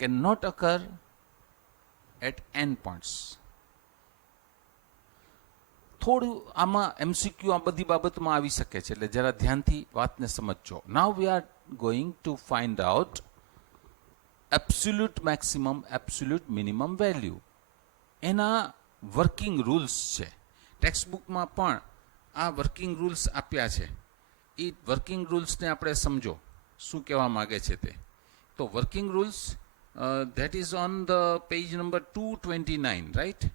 cannot occur at end points. થોડું આમાં MCQ આ બધી બાબતમાં આવી શકે છે એટલે જરા ધ્યાનથી વાતને સમજજો. Now we are going to find out absolute maximum, absolute minimum value. એના વર્કિંગ રૂલ્સ છે. ટેક્સ્ટ બુકમાં પણ આ વર્કિંગ રૂલ્સ આપ્યા છે. એ વર્કિંગ રૂલ્સને આપણે સમજો શું કહેવા માગે છે તે. તો working rules that is on the page number 229 right.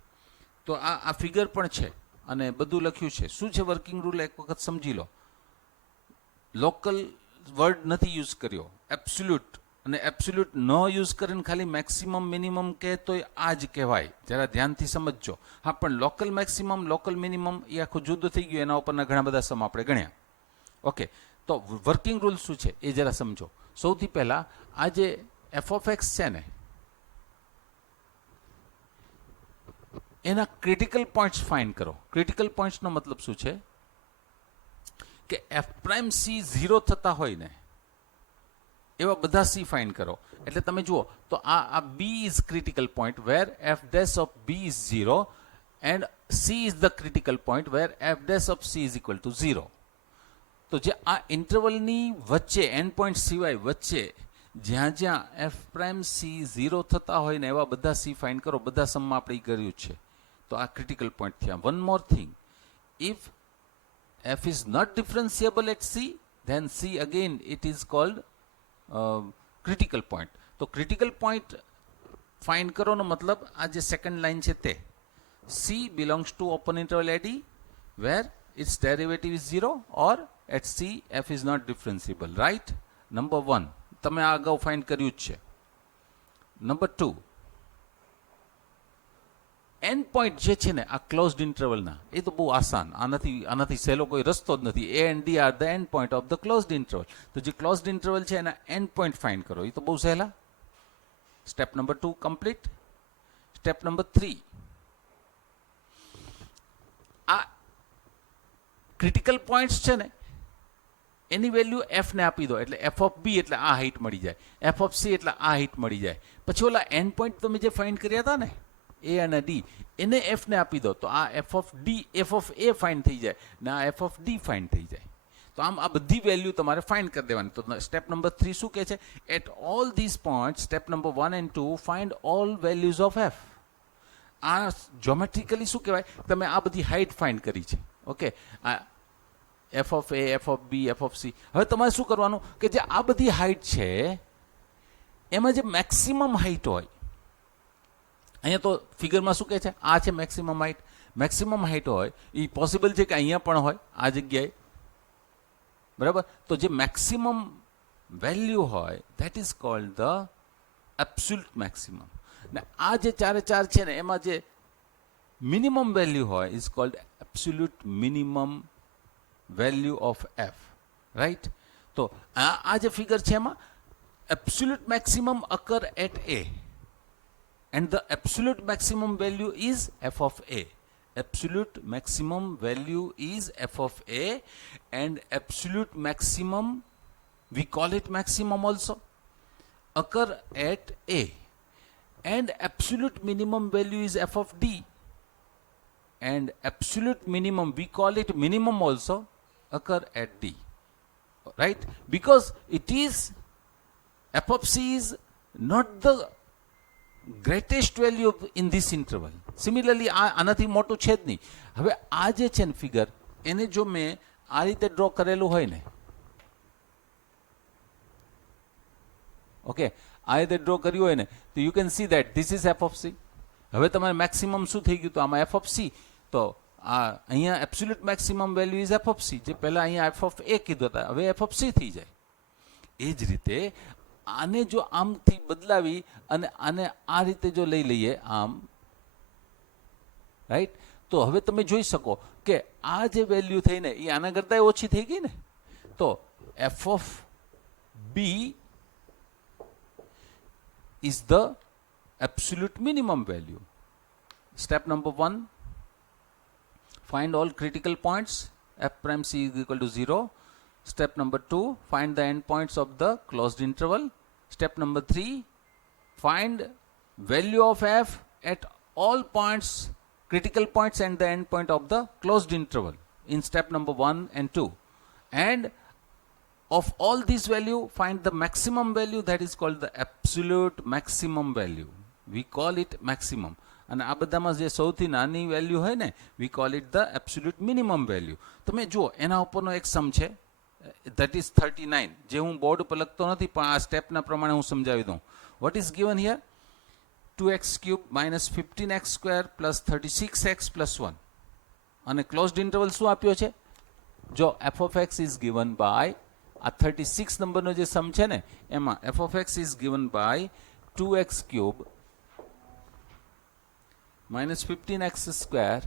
તો આ ફિગર પણ છે અને બધું લખ્યું છે. શું છે વર્કિંગ રૂલ એક વખત સમજી લો. લોકલ વર્ડ નથી યુઝ કર્યો, એબ્સોલ્યુટ અને એબ્સોલ્યુટ ન યુઝ કરીને ખાલી મેક્સિમમ મિનિમમ કહે તો આ જ કહેવાય. જરા ધ્યાનથી સમજજો. હા પણ લોકલ મેક્સિમમ લોકલ મિનિમમ એ આખું જુદું થઈ ગયું. એના ઉપરના ઘણા બધા સમ આપણે ગણ્યા. ઓકે તો વર્કિંગ રૂલ શું છે એ જરા સમજો. સૌથી પહેલા આ જે એફ ઓફ એક્સ છે ને એના ક્રિટિકલ પોઈન્ટ્સ ફાઇન્ડ કરો. ક્રિટિકલ પોઈન્ટ્સનો મતલબ શું છે કે એફ પ્રાઇમ સી 0 થતા હોય ને એવા બધા સી ફાઇન્ડ કરો. એટલે તમે જુઓ તો આ B is critical point where F dash of B is 0 and C is the critical point where F dash of C is equal to 0. તો જે આ ઇન્ટરવલની વચ્ચે એન્ડ પોઈન્ટ સિવાય વચ્ચે જ્યાં જ્યાં એફ પ્રાઇમ સી 0 થતા હોય ને એવા બધા સી ફાઇન્ડ કરો. બધા સમમાં આપણે કર્યું છે. તો આ ક્રિટિકલ પોઈન્ટ થયા. One more thing, if F is not differentiable at C then C again it is called critical point. તો ક્રિટિકલ પોઈન્ટ ફાઇન્ડ કરવાનો મતલબ આ જે સેકન્ડ લાઈન છે તે C belongs to open interval AD where its derivative is 0 or at C F is not differentiable right. Number 1 તમે આ અગાઉ ફાઇન્ડ કર્યું જ છે. નંબર 2 એન્ડ પોઈન્ટ જે છે ને આ ક્લોઝડ ઇન્ટરવલના એ તો બહુ આસાન. આનાથી સહેલો કોઈ રસ્તો જ નથી. A and D are the end point of the closed interval. તો જે ક્લોઝડ ઇન્ટરવલ છે એના એન્ડ પોઈન્ટ ફાઇન્ડ કરો. એ તો બહુ સહેલા. Step number 2 complete. Step number 3 આ ક્રિટિકલ પોઈન્ટ્સ છે ને એની વેલ્યુ એફ ને આપી દો એટલે એફ ઓફ બી એટલે આ હાઈટ મળી જાય, એફ ઓફ સી એટલે આ હાઈટ મળી જાય. પછી ઓલા એન્ડ પોઈન્ટ તમે જે ફાઇન્ડ કર્યા હતા ને એ અને ડી એને એફ ને આપી દો તો આ F of D F of A find થઈ જાય ને આ એફ ઓફ ડી ફાઇન્ડ થઈ જાય. તો આમ આ બધી વેલ્યુ તમારે ફાઇન્ડ કરી દેવાની. તો સ્ટેપ નંબર 3 શું કહે છે? At all this point step number 1 and 2 find all values of F. આ જ્યોમેટ્રિકલી શું કહેવાય? તમે આ બધી હાઈટ ફાઇન્ડ કરી છે. ઓકે આ F of A, F of B, F of C. હવે તમારે શું કરવાનું કે જે આ બધી હાઈટ છે એમાં જે મેક્સિમમ હાઈટ હોય, અહીંયા તો ફિગરમાં શું કહે છે? આ છે મેક્સિમમ હાઈટ. મેક્સિમમ હાઈટ હોય એ પોસિબલ છે કે અહીંયા પણ હોય આ જગ્યાએ, બરાબર? તો જે મેક્સિમમ વેલ્યુ હોય that is called the absolute maximum. ને આ જે ચારે ચાર છે ને એમાં જે મિનિમમ વેલ્યુ હોય is called absolute minimum value of F. Right? તો આ જે ફિગર છે એમાં absolute maximum occur at A and the absolute maximum value is f of a. Absolute maximum value is f of a, and absolute maximum, we call it maximum also, occur at a, and absolute minimum value is f of d, and absolute minimum, we call it minimum also, occur at d, right? Because it is, f of c is not the greatest value in this interval. Similarly આનાથી મોટું છે જ નહીં. હવે આ જે છે ને ફિગર, એને જો મેં આ રીતે ડ્રો કરેલું હોય ને, ઓકે, આ રીતે ડ્રો કર્યું હોય ને, તો you can see that this is F of C. હવે તમારે મેક્સિમમ શું થઈ ગયું? તો આમાં એફ ઓફ સી, તો આ અહીંયા absolute maximum value is F of C, જે પહેલા અહીંયા એફ ઓફ એ કીધું હતા, હવે એફ ઓફ સી થઈ જાય. એ જ રીતે આને જો આમથી બદલાવી અને આને આ રીતે જો લઈ લઈએ આમ, રાઈટ, તો હવે તમે જોઈ શકો કે આ જે વેલ્યુ થઈને એ આના કરતાં ઓછી થઈ ગઈ ને. તો F of B is the absolute minimum value. Step number 1, find all critical points, f prime c is equal to 0. Step number 2, find the endpoints of the closed interval. Step number 3, find value of f at all points, critical points and the endpoint of the closed interval in step number 1 and 2. And of all these value, find the maximum value, that is called the absolute maximum value. We call it maximum. અને આ બધામાં જે સૌથી નાની value હોય ને, we call it the absolute minimum value. તમે જુઓ એના ઉપરનો એક સમ છે, that is 39, જે હું બોર્ડ ઉપર લખતો નથી પણ આ સ્ટેપના પ્રમાણે હું સમજાવી દઉં. What is given here? 2x cube minus 15x square plus 36x plus 1. અને closed interval શું આપ્યો છે? જો f of x is given by, આ 36 નંબરનો જે સમ છે ને, એમાં f of x is given by 2x cube minus 15x square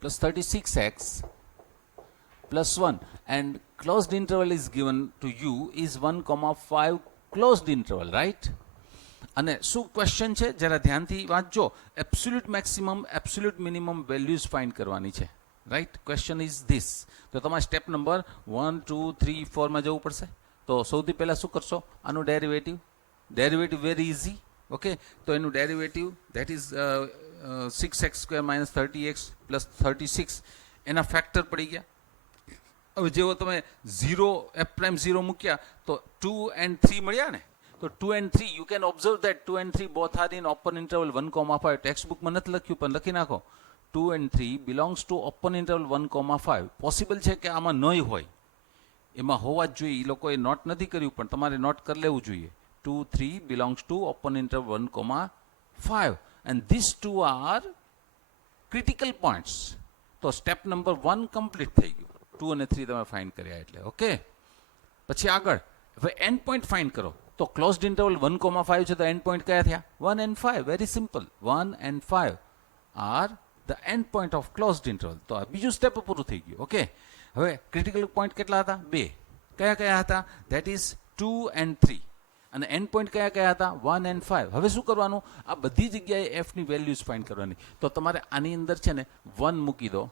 plus 36x plus 1, and closed interval is given to you is 1,5 closed interval, right? અને શું question છે જરા ધ્યાનથી વાંચજો. Absolute maximum, absolute minimum values find કરવાની છે, right? Question is this. તો તમારે સ્ટેપ નંબર 1, 2, 3, 4 માં જવું પડશે. તો સૌથી પહેલાં શું કરશો? આનું derivative. Derivative very easy, okay. તો એનું derivative that is 6x² minus 30x plus 36, એના ફેક્ટર પડી ગયા. હવે જેવો તમે 0 f prime 0 મૂક્યા તો 2 and 3 મળ્યા ને. તો 2 and 3, you can observe that 2 and 3 both are in open interval 1,5. Text બુકમાં નથી લખ્યું પણ લખી નાખો. 2 and 3 belongs to open interval 1,5. Possible છે કે આમાં નહીં હોય, એમાં હોવા જ જોઈએ. એ લોકોએ નોટ નથી કર્યું પણ તમારે નોટ કરી લેવું જોઈએ. 2, 3 belongs to open interval 1,5 and these two are critical points. તો સ્ટેપ નંબર 1 કમ્પ્લીટ થઈ ગયું. 2 અને 3 તમે ફાઇન્ડ કર્યા એટલે, ઓકે. પછી આગળ હવે એન્ડ પોઈન્ટ ફાઇન્ડ કરો. તો ક્લોઝડ ઇન્ટરવલ 1,5 છે, તો એન્ડ પોઈન્ટ કયા થયા? 1 and 5. Very simple. 1 and 5 R the end point of closed interval. તો આ બીજું સ્ટેપ પૂરું થઈ ગયું, ઓકે. હવે ક્રિટિકલ પોઈન્ટ કેટલા હતા? 2. કયા કયા હતા? That is 2 and 3. અને એન્ડ પોઈન્ટ કયા કયા હતા? 1 and 5. હવે શું કરવાનું? આ બધી જગ્યાએ એફની વેલ્યુઝ ફાઇન્ડ કરવાની. તો તમારે આની અંદર છે ને 1 મૂકી દો,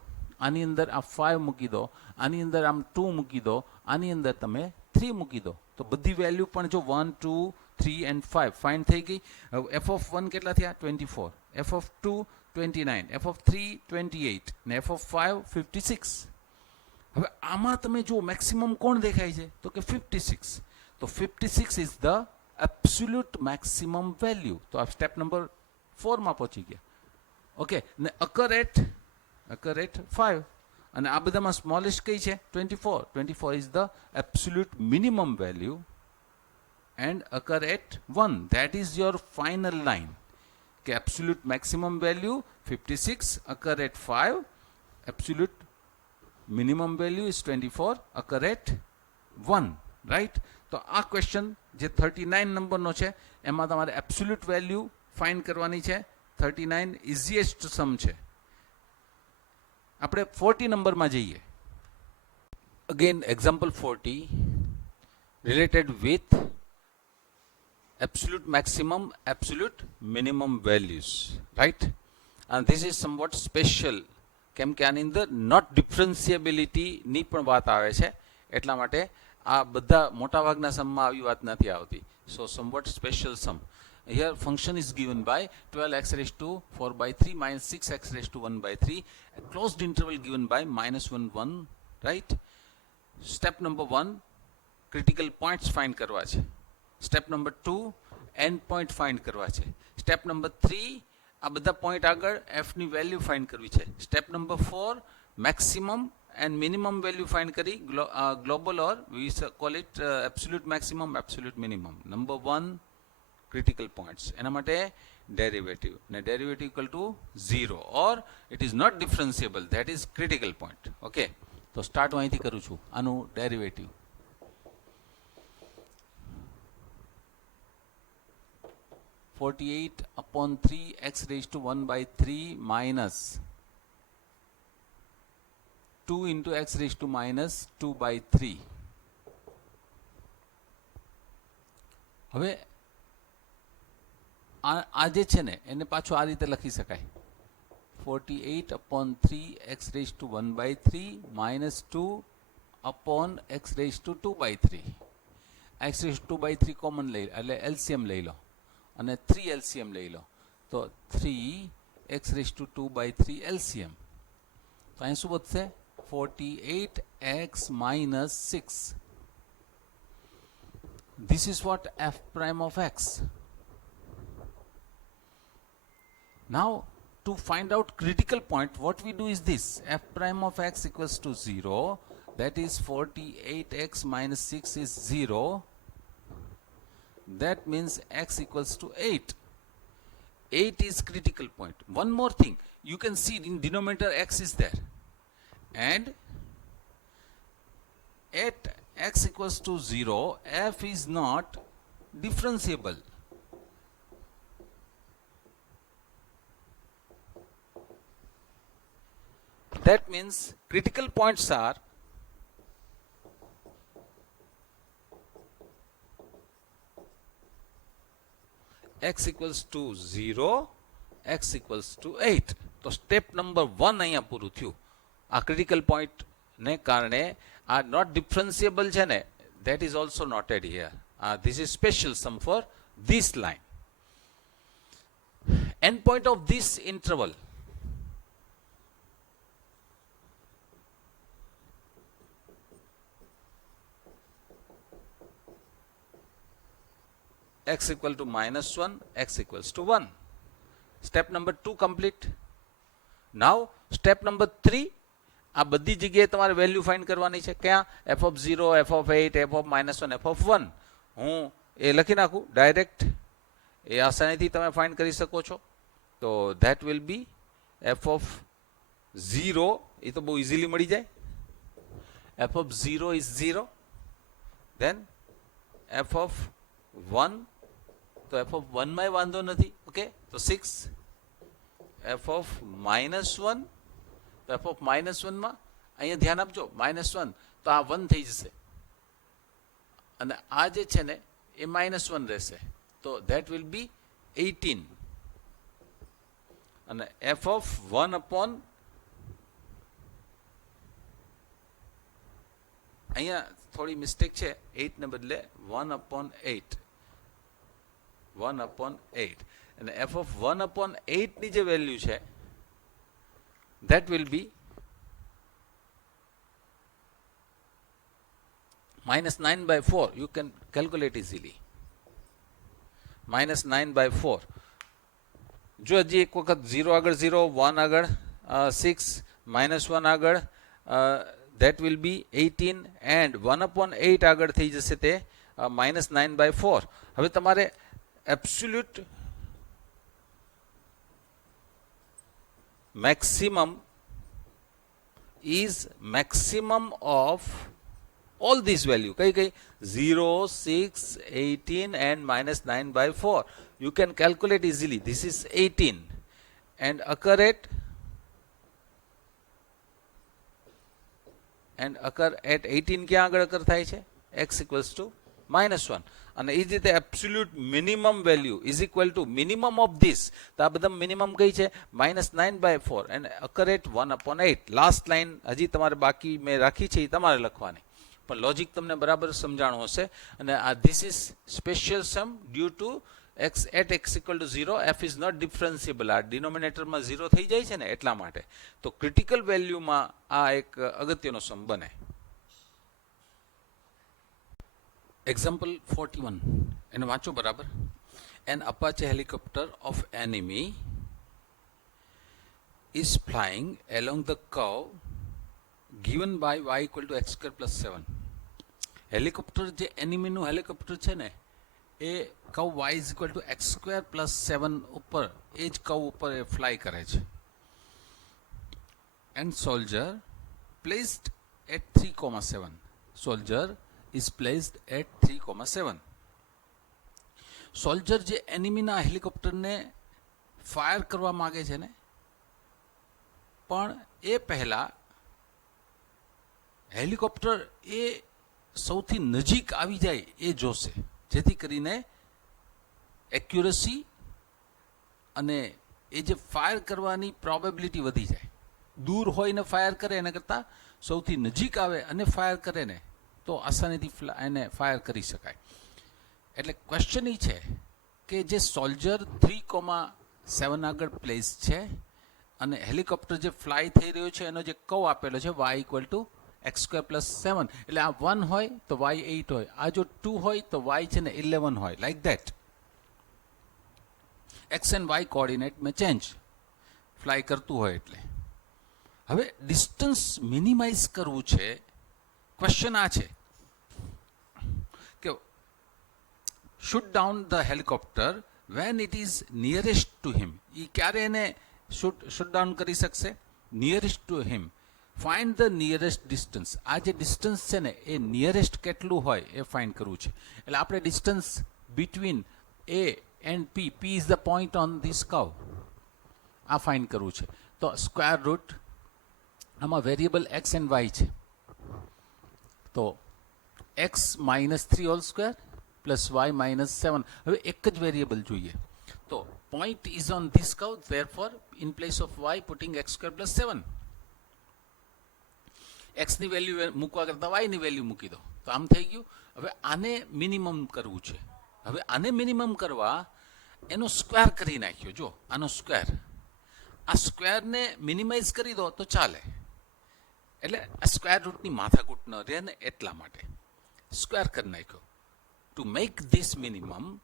આની અંદર આ 5 મૂકી દો, આની અંદર આમ 2 મૂકી દો, આની અંદર તમે 3 મૂકી દો. તો બધી વેલ્યુ પણ જો 1, 2, 3 and 5 ફાઇન્ડ થઈ ગઈ. હવે એફ ઓફ 1 કેટલા થયા? 24. F of 2 29. એફ ઓફ 3 28 ને એફ ઓફ 5 56. હવે આમાં તમે જો મેક્સિમમ કોણ દેખાય છે? તો કે 56. તો 56 is the absolute maximum value. તો આ સ્ટેપ નંબર 4 માં પહોંચી ગયા, ઓકે. ને અકર એટ 5. અને આ બધામાં સ્મોલેસ્ટ કઈ છે? 24. 24 is the absolute minimum value and occur at 1. That is your final line. કે absolute maximum value 56, occur at 5, absolute minimum value is 24, occur at 1, right? તો આ ક્વેશ્ચન જે 39 નંબરનો છે એમાં તમારે એબ્સોલ્યુટ વેલ્યુ ફાઇન્ડ કરવાની છે. 39 ઇઝીએસ્ટ સમ છે. આપણે 40 નંબરમાં જઈએ. Again example 40 related with absolute maximum, absolute minimum values, right? And this is somewhat special કેમ કે આની અંદર નોટ ડિફરન્સિએબિલિટીની પણ વાત આવે છે, એટલા માટે આ બધા મોટાભાગના સમમાં આવી વાત નથી આવતી. So somewhat special sum. Here function is given by 12x raised to 4 by 3 minus 6x raised to 1 by 3, a closed interval given by minus 1 1, right? Step number 1, critical points find કરવા છે. Step number 2, end point find કરવા છે. Step number 3, આ બધા point આગળ f ની value find કરવી છે. Step number 4, maximum and minimum value find કરી global or we call it absolute maximum, absolute minimum. Number 1, critical points, એના માટે ડેરિવેટિવ, ને derivative equal to 0 or it is not differentiable, that is critical point. Okay, તો start હું અહીંથી કરું છું. આનું derivative 48 upon 3 x raised to 1 by 3 minus 2 into x raised to minus 2 by 3. હવે આ જે છે ને એને પાછું આ રીતે લખી શકાય. 48 upon 3 x raised to 1 by 3 minus 2 upon x raised to 2 by 3. x raised to 2 by 3 common લઈ એટલે એલસીએમ લઈ લો અને 3 એલસીએમ લઈ લો, તો 3x raised to 2 by 3 LCM. તો અહીં શું વધશે? 48x minus 6. This is what f prime of x. Now to find out critical point, what we do is this: f prime of x equals to 0, that is 48x minus 6 is 0. That means x equals to 8. 8 is critical point. One more thing, you can see in denominator x is there, and at x equals to 0, f is not differentiable. That means critical points are x equals to 0, x equals to 8. તો step number 1 અહીંયા પૂરું થયું. આ critical પોઈન્ટને કારણે આ not ડિફરન્સિએબલ છે ને, that is also noted here. This is special sum for this line. End point of this interval x equal to minus 1, x equals to 1. Step number 2 complete. Now step number 3, આ બધી જગ્યાએ તમારે value find કરવાની છે. ક્યાં? f of 0, f of 8, f of minus 1, f of 1. હું એ લખી નાખું ડાયરેક્ટ, એ આસાનીથી તમે ફાઇન્ડ કરી શકો છો. તો that will be f of 0, એ તો બહુ ઇઝીલી મળી જાય. f of 0 is 0, then f of 1, તો f of 1 માં વાંધો નથી. ઓકે, તો 6. f of minus 1, તો f of minus 1 માં અહીંયા ધ્યાન આપજો, minus 1 તો આ 1 થઈ જશે, અને આ જે છે ને એ minus 1 રહેશે, તો that will be 18. અને f of 1 upon, અહીંયા થોડી મિસ્ટેક છે, 8 ને બદલે 1 upon 8, 1 upon 8. અને f of 1 upon 8 ની જે વેલ્યુ છે that will be minus 9 by 4. You can calculate easily. Minus 9 by 4. જો હજી એક વખત 0 આગળ 0, 1 આગળ 6, minus 1 આગળ that will be 18, and 1 upon 8 આગળ થઈ જશે તે minus 9 by 4. હવે તમારે absolute maximum is maximum of all these value. કઈ કઈ? 0, 6, 18 and minus 9 by 4. You can calculate easily. This is 18 and occur at 18 ક્યાં આગળ occur થાય છે? x equals to minus 1. અને એ જ રીતે absolute minimum value is equal to minimum of this. તો આ બધા મિનિમમ કઈ છે? -9/4 and occur at 1/8. Last line હજી તમારે બાકી મેં રાખી છે, એ તમારે લખવાની, પણ લોજિક તમને બરાબર સમજાણું હશે. અને આ this is special sum due to x at x equal to 0 f is not differentiable. આ ડિનોમિનેટરમાં 0 થઈ જાય છે ને એટલા માટે. તો ક્રિટિકલ વેલ્યુમાં આ એક અગત્યનો સમ બને. એક્ઝામ્પલ 41 એને વાંચો બરાબર. An Apache helicopter of enemy is flying along the curve given by y equal to x square plus 7. Helicopter જે એનિમીનું હેલિકોપ્ટર છે ને એ curve y is equal to x square plus 7 ઉપર, એ જ કર્વ ઉપર એ ફ્લાય કરે છે. And soldier placed at 3,7. Soldier is placed at 3,7. Soldier જે એનિમીના હેલિકોપ્ટરને ફાયર કરવા માંગે છે ને, પણ એ પહેલા હેલિકોપ્ટર એ સૌથી નજીક આવી જાય એ જોશે, જેથી કરીને એક્યુરસી અને એ જે ફાયર કરવાની પ્રોબેબિલિટી વધી જાય. દૂર હોય ને ફાયર કરે એના કરતાં સૌથી નજીક આવે અને ફાયર કરે ને તો આસાનીથી એને ફાયર કરી શકાય. એટલે ક્વેશ્ચન એ છે કે જે સોલ્જર 3,7 આગળ પ્લેસ છે અને હેલિકોપ્ટર જે ફ્લાય થઈ રહ્યો છે એનો જે કર્વ આપેલો છે y equal to x square plus 7, એટલે આ 1 હોય તો y 8 હોય, આ જો 2 હોય તો y છે ને 11 હોય, like that. x and y કોઓર્ડિનેટમાં ચેન્જ ફ્લાય કરતું હોય એટલે. હવે ડિસ્ટન્સ મિનિમાઇઝ કરવું છે. ક્વેશ્ચન આ છે કે shoot down the helicopter when it is nearest to him. એ ક્યારે એને શૂટ ડાઉન કરી શકશે? Nearest to him. Find the nearest distance. આ જે ડિસ્ટન્સ છે ને એ નિયરેસ્ટ કેટલું હોય એ ફાઇન્ડ કરવું છે. એટલે આપણે distance between A and P, P is the point on this curve, આ ફાઇન્ડ કરવું છે. તો સ્ક્વેર રૂટ, આમાં વેરિયેબલ એક્સ એન્ડ વાય છે, તો x -3 whole square plus y -7. હવે એક જ વેરિયેબલ જોઈએ. તો point is on this curve, therefore in place of y putting x square plus 7. x ની વેલ્યુ મૂકવા કરતાં y ની વેલ્યુ મૂકી દો તો આમ થઈ ગયું. હવે આને મિનિમમ કરવું છે. હવે આને મિનિમમ કરવા એનો સ્ક્વેર કરી નાખ્યો. જો આનો સ્ક્વેર, આ સ્ક્વેરને મિનિમાઇઝ કરી દો તો ચાલે. એટલે આ સ્ક્વેર રૂટની માથાકૂટ ન રહે ને એટલા માટે સ્ક્વેર કરી નાખ્યો. ટુ મેક ધીસ મિનિમમ,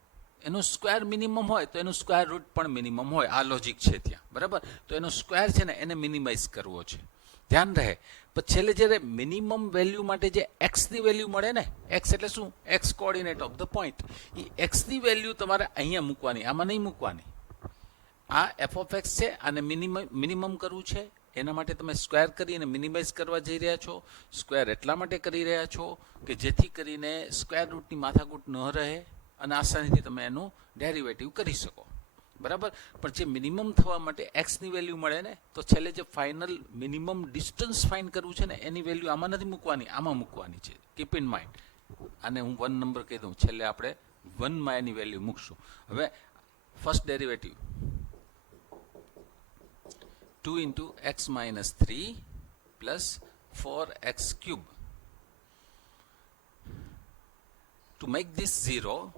એનો સ્ક્વેર મિનિમમ હોય તો એનું સ્ક્વેર રૂટ પણ મિનિમમ હોય. આ લોજિક છે ત્યાં, બરાબર. તો એનો સ્ક્વેર છે ને એને મિનિમાઇઝ કરવો છે, ધ્યાન રહે. પણ છેલ્લે જ્યારે મિનિમમ વેલ્યુ માટે જે એક્સની વેલ્યુ મળે ને, એક્સ એટલે શું? X coordinate of the point. એ એક્સની વેલ્યુ તમારે અહીંયા મૂકવાની, આમાં નહીં મૂકવાની. આ એફ ઓફ એક્સ છે, આને મિનિમમ કરવું છે. એના માટે તમે સ્ક્વેર કરી અને મિનિમાઇઝ કરવા જઈ રહ્યા છો. સ્ક્વેર એટલા માટે કરી રહ્યા છો કે જેથી કરીને સ્ક્વેર રૂટની માથાકૂટ ન રહે અને આસાનીથી તમે એનું ડેરિવેટિવ કરી શકો, બરાબર. પણ જે મિનિમમ થવા માટે એક્સની વેલ્યુ મળે ને, તો છેલ્લે જે ફાઇનલ મિનિમમ ડિસ્ટન્સ ફાઇન્ડ કરવું છે ને એની વેલ્યુ આમાં નથી મૂકવાની, આમાં મૂકવાની છે. Keep in mind. આને હું 1 નંબર કહી દઉં, છેલ્લે આપણે 1 માં એની વેલ્યુ મૂકશું. હવે first derivative 2 into x minus 3 plus 4x cube. To make this 0,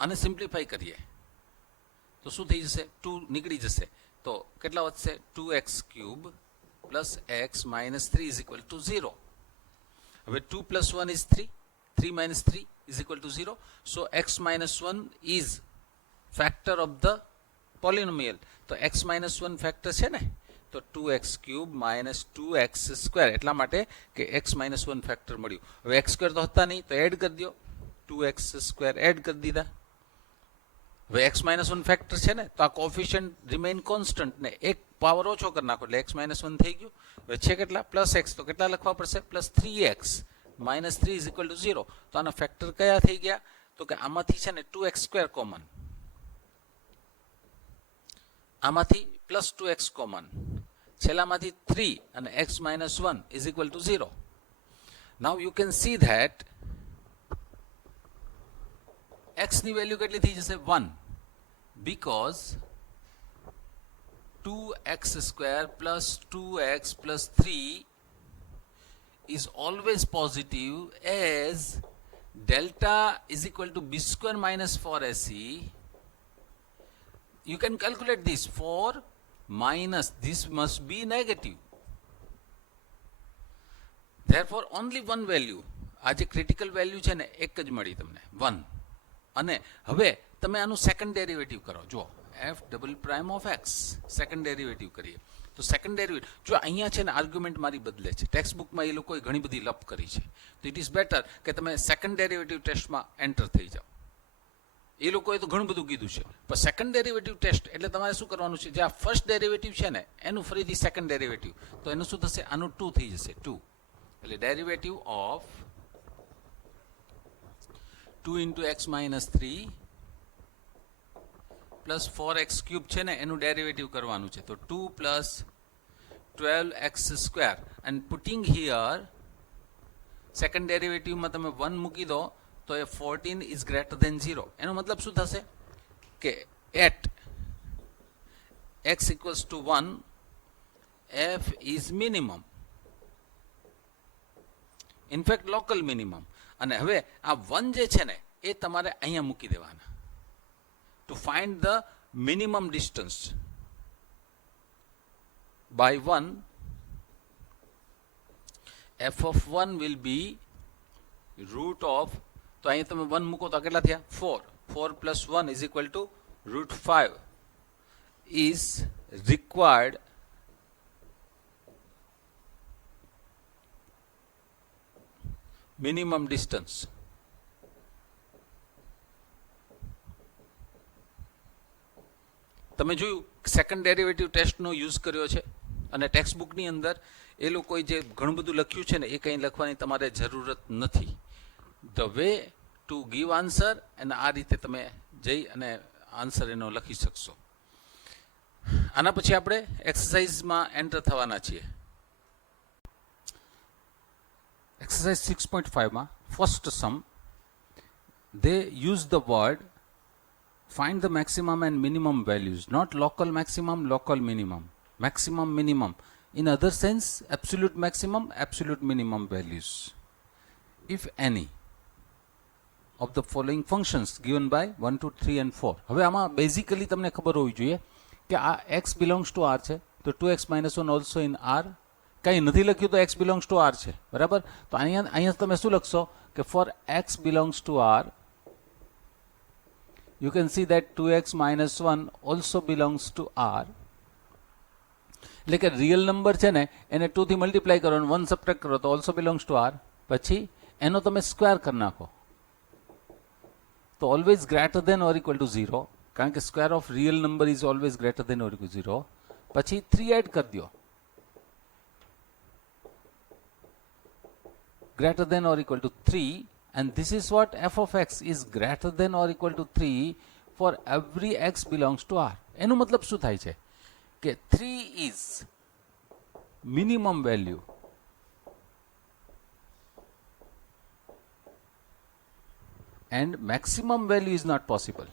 આને સિમ્પ્લિફાઈ કરીએ તો શું થઈ જશે? 2 નીકળી જશે તો કેટલા વધશે? 2x cube plus x minus 3 is equal to 0. હવે 2 plus 1 is 3, 3 minus 3 is equal to 0. So x minus 1 is factor of the polynomial. તો x minus 1 factor છે ને, તો 2x cube minus 2x square, એટલા માટે કે x minus 1 factor મળ્યું. હવે x square તો હતા નહીં તો એડ કરી દો, 2x square એડ કરી દીધા. હવે x minus 1 factor છે ને, તો આ કોફિશિયન્ટ રિમેઇન કોન્સ્ટન્ટ ને એક પાવર ઓછો કરી નાખો એટલે x minus 1 થઈ ગયું. હવે છે કેટલા? પ્લસ x, તો કેટલા લખવા પડશે? Plus 3x minus 3 is equal to 0. તો આના ફેક્ટર કયા થઈ ગયા? તો કે આમાંથી છે ને 2x square કોમન, આમાંથી પ્લસ 2x કોમન, છેલ્લામાંથી 3 અને x minus 1 is equal to 0. Now you can see that x ની વેલ્યુ કેટલી થઈ જશે 1 because 2x square plus 2x plus 3 is always positive as delta is equal to b square minus 4ac. You can calculate this 4 minus this must be negative. Therefore only one value, આ જે critical value છે ને એક જ મળી તમને 1. અને હવે તમે આનું સેકન્ડ ડેરિવેટિવ કરો. જો f double prime of x second derivative કરીએ તો સેકન્ડ ડેરિવેટિવ જો અહીંયા છે ને આર્ગ્યુમેન્ટ મારી બદલે છે, ટેક્સ્ટ બુકમાં એ લોકોએ ઘણી બધી લપ કરી છે, તો ઇટ ઇઝ બેટર કે તમે સેકન્ડ ડેરિવેટિવ ટેસ્ટમાં એન્ટર થઈ જાઓ. એ લોકોએ તો ઘણું બધું કીધું છે, પણ સેકન્ડ ડેરિવેટિવ ટેસ્ટ એટલે તમારે શું કરવાનું છે, જે આ ફર્સ્ટ ડેરિવેટિવ છે ને એનું ફરીથી સેકન્ડ ડેરિવેટિવ, તો એનું શું થશે, આનું 2 થઈ જશે 2. એટલે derivative of 2 into x minus 3 plus 4x cube છે ને એનું ડેરિવેટિવ કરવાનું છે, તો 2 plus 12x square and putting here second ડેરિવેટિવમાં તમે 1 મૂકી દો તો એ 14 is greater than 0. એનો મતલબ શું થશે કે at x equals to 1 f is minimum, in fact local minimum. અને હવે આ 1 જે છે ને એ તમારે અહીંયા મૂકી દેવાના to find the minimum distance. By 1 f of 1 will be root of, તો અહીં તમે 1 મૂકો તો કેટલા થયા 4 plus 1 is equal to root 5 is required minimum distance. તમે જોયું સેકન્ડ ડેરિવેટિવ ટેસ્ટનો યુઝ કર્યો છે અને ટેક્સ્ટ બુકની અંદર એ લોકોએ જે ઘણું બધું લખ્યું છે ને એ કંઈ લખવાની તમારે જરૂરત નથી. The way to give answer, અને આ રીતે તમે જઈ અને આન્સર એનો લખી શકશો. આના પછી આપણે એક્સરસાઇઝમાં એન્ટર થવાના છીએ. એક્સરસાઇઝ 6.5માં first sum, they use the word find the maximum and minimum values, not local maximum, local minimum, maximum minimum. In other sense, absolute maximum, absolute minimum values. If any of the following functions given by 1, 2, 3 and 4. હવે આમાં basically તમને ખબર હોવી જોઈએ કે આ x belongs to r છે, તો 2x minus 1 also in r. કંઈ નથી લખ્યું તો x belongs to r છે, બરાબર. તો અહીંયા તમે શું લખશો કે for x belongs to r, you can see that 2x minus 1 also belongs to r. એટલે કે રિયલ નંબર છે ને એને 2 થી મલ્ટીપ્લાય કરો અને 1 સબટ્રેક્ટ કરો તો ઓલ્સો બિલોંગ્સ ટુ r. પછી એનો તમે સ્ક્વેર કરી નાખો તો always greater than or equal to 0, કારણ કે square of real number is always greater than or equal to 0. પછી 3 એડ કરી દો, greater than or equal to 3, and this is what f of x is greater than or equal to 3 for every x belongs to r. એનો મતલબ શું થાય છે કે 3 is minimum value and maximum value is not possible.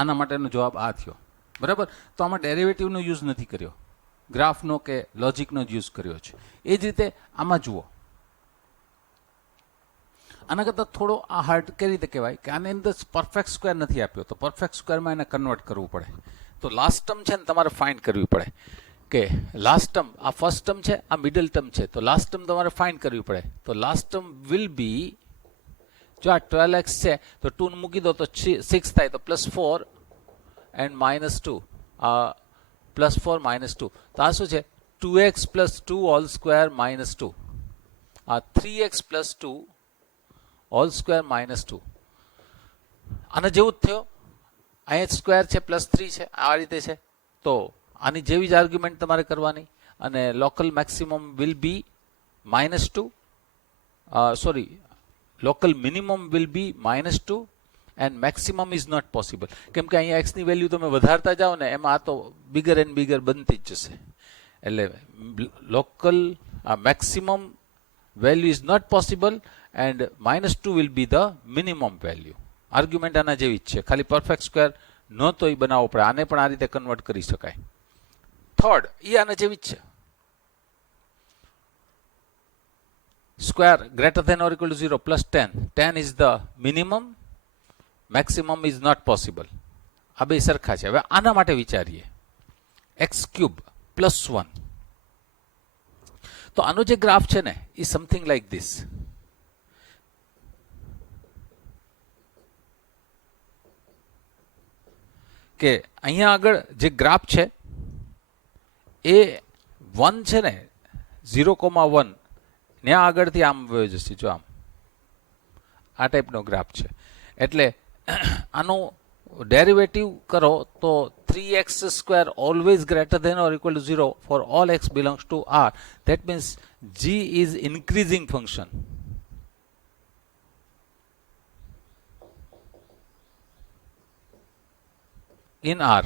આના માટેનો જવાબ આ થયો, બરાબર. તો આમાં ડેરિવેટિવનો યુઝ નથી કર્યો, ગ્રાફનો કે લોજિકનો જ યુઝ કર્યો છે. એ જ રીતે આમાં જુઓ, આના કરતાં થોડો આ હાર્ડ કેવી રીતે કહેવાય કે આની અંદર પરફેક્ટ સ્ક્વેર નથી આપ્યો, તો પરફેક્ટ સ્ક્વેરમાં એને કન્વર્ટ કરવું પડે. તો લાસ્ટ ટર્મ છે ને તમારે ફાઇન્ડ કરવી પડે કે લાસ્ટ ટર્મ, આ ફર્સ્ટ ટર્મ છે, આ મિડલ ટર્મ છે, તો લાસ્ટ ટર્મ તમારે ફાઇન્ડ કરવી પડે. તો લાસ્ટ ટર્મ વિલ બી, જો આ 12x છે તો 2 મૂકી દો તો 6 થાય, તો +4 and -2, +4 -2, તો આ શું છે 2x + 2 હોલ સ્ક્વેર -2, આ 3x + 2 હોલ સ્ક્વેર -2. આના જેવું જ થયો, અહીંયા સ્ક્વેર છે +3 છે, આ રીતે છે. તો આની જેવી જ આર્ગ્યુમેન્ટ તમારે કરવાની, અને local maximum will be -2, sorry local minimum will be -2 and maximum is not possible. કેમ કે અહીંયા x ની વેલ્યુ તમે વધારતા જાઓ ને એમાં આ તો બિગર એન્ડ બિગર બનતી જ જશે. એટલે local maximum value is not possible and -2 will be the minimum value. Argument આના જેવી જ છે, ખાલી પરફેક્ટ સ્ક્વેર નહોતો એ બનાવવો પડે. આને પણ આ રીતે કન્વર્ટ કરી શકાય. થર્ડ એ આના જેવી જ છે. square greater than or equal to 0 plus 10. 10 is the minimum, maximum is not possible. આ બે સરખા છે. હવે આના માટે વિચારીએ. x cube plus 1. તો આનો જે ગ્રાફ છે ને એ સમથિંગ લાઈક ધીસ. કે અહીંયા આગળ જે ગ્રાફ છે એ 1 છે ને 0,1 ત્યાં આગળથી આમ વયો જશે. જો આમ આ ટાઈપનો ગ્રાફ છે. એટલે આનું ડેરિવેટિવ કરો તો 3x² always greater than or equal to 0 for all x belongs to R. That means g is increasing function. in R.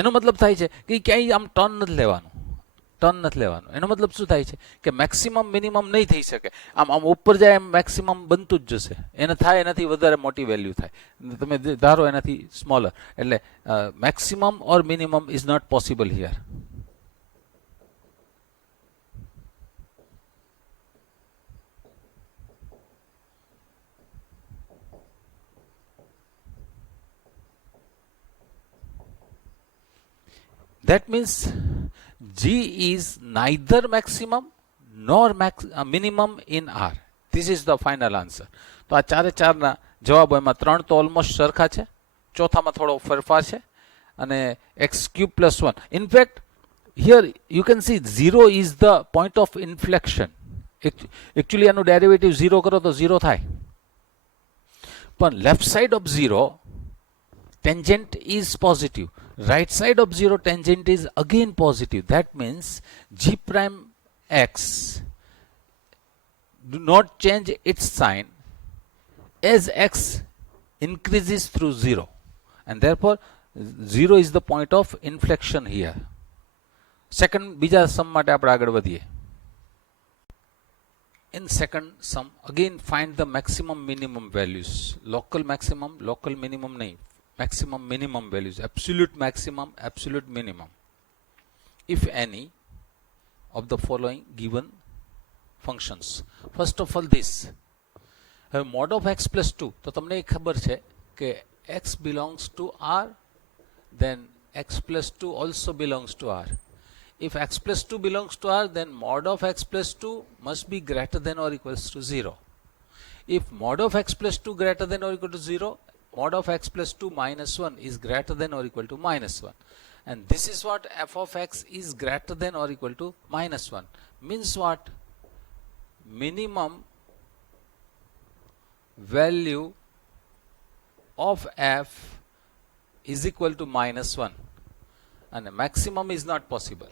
એનો મતલબ થાય છે કે ક્યાંય આમ ટર્ન નથી લેવાનું. એનો મતલબ શું થાય છે કે મેક્સિમમ મિનિમમ નહીં થઈ શકે. આમ ઉપર જાય એમ મેક્સિમમ બનતું જ જશે. એને થાય એનાથી વધારે મોટી વેલ્યુ થાય, તમે ધારો એનાથી સ્મોલર. એટલે maximum or minimum is not possible here. That means G is neither maximum nor minimum in R. This is the final answer. તો આ ચારે ચારના જવાબો એમાં 3 તો ઓલમોસ્ટ સરખા છે, ચોથામાં થોડો ફેરફાર છે અને x³ + 1. In fact, here you can see 0 is the point of inflection. Actually આનું ડેરિવેટિવ 0 કરો તો 0 થાય. પણ left side of 0 tangent is positive. Right side of 0 tangent is again positive. That means g prime x do not change its sign as x increases through 0, and therefore 0 is the point of inflection here. Second બીજા sum માટે આપણે આગળ વધીએ. In second sum again find the maximum minimum values. Local maximum, local minimum नहीं, maximum minimum values, absolute maximum, absolute minimum, if any of the following given functions. First of all this, mod of x plus 2, તો તમને એ ખબર છે કે x belongs to R, then x plus 2 also belongs to R. If x plus 2 belongs to R, then mod of x plus 2 must be greater than or equals to 0. If mod of x plus 2 greater than or equal to 0, mod of x plus 2 minus 1 is greater than or equal to minus 1. And this is what f of x is greater than or equal to minus 1. Means what? Minimum value of f is equal to minus 1. And the maximum is not possible.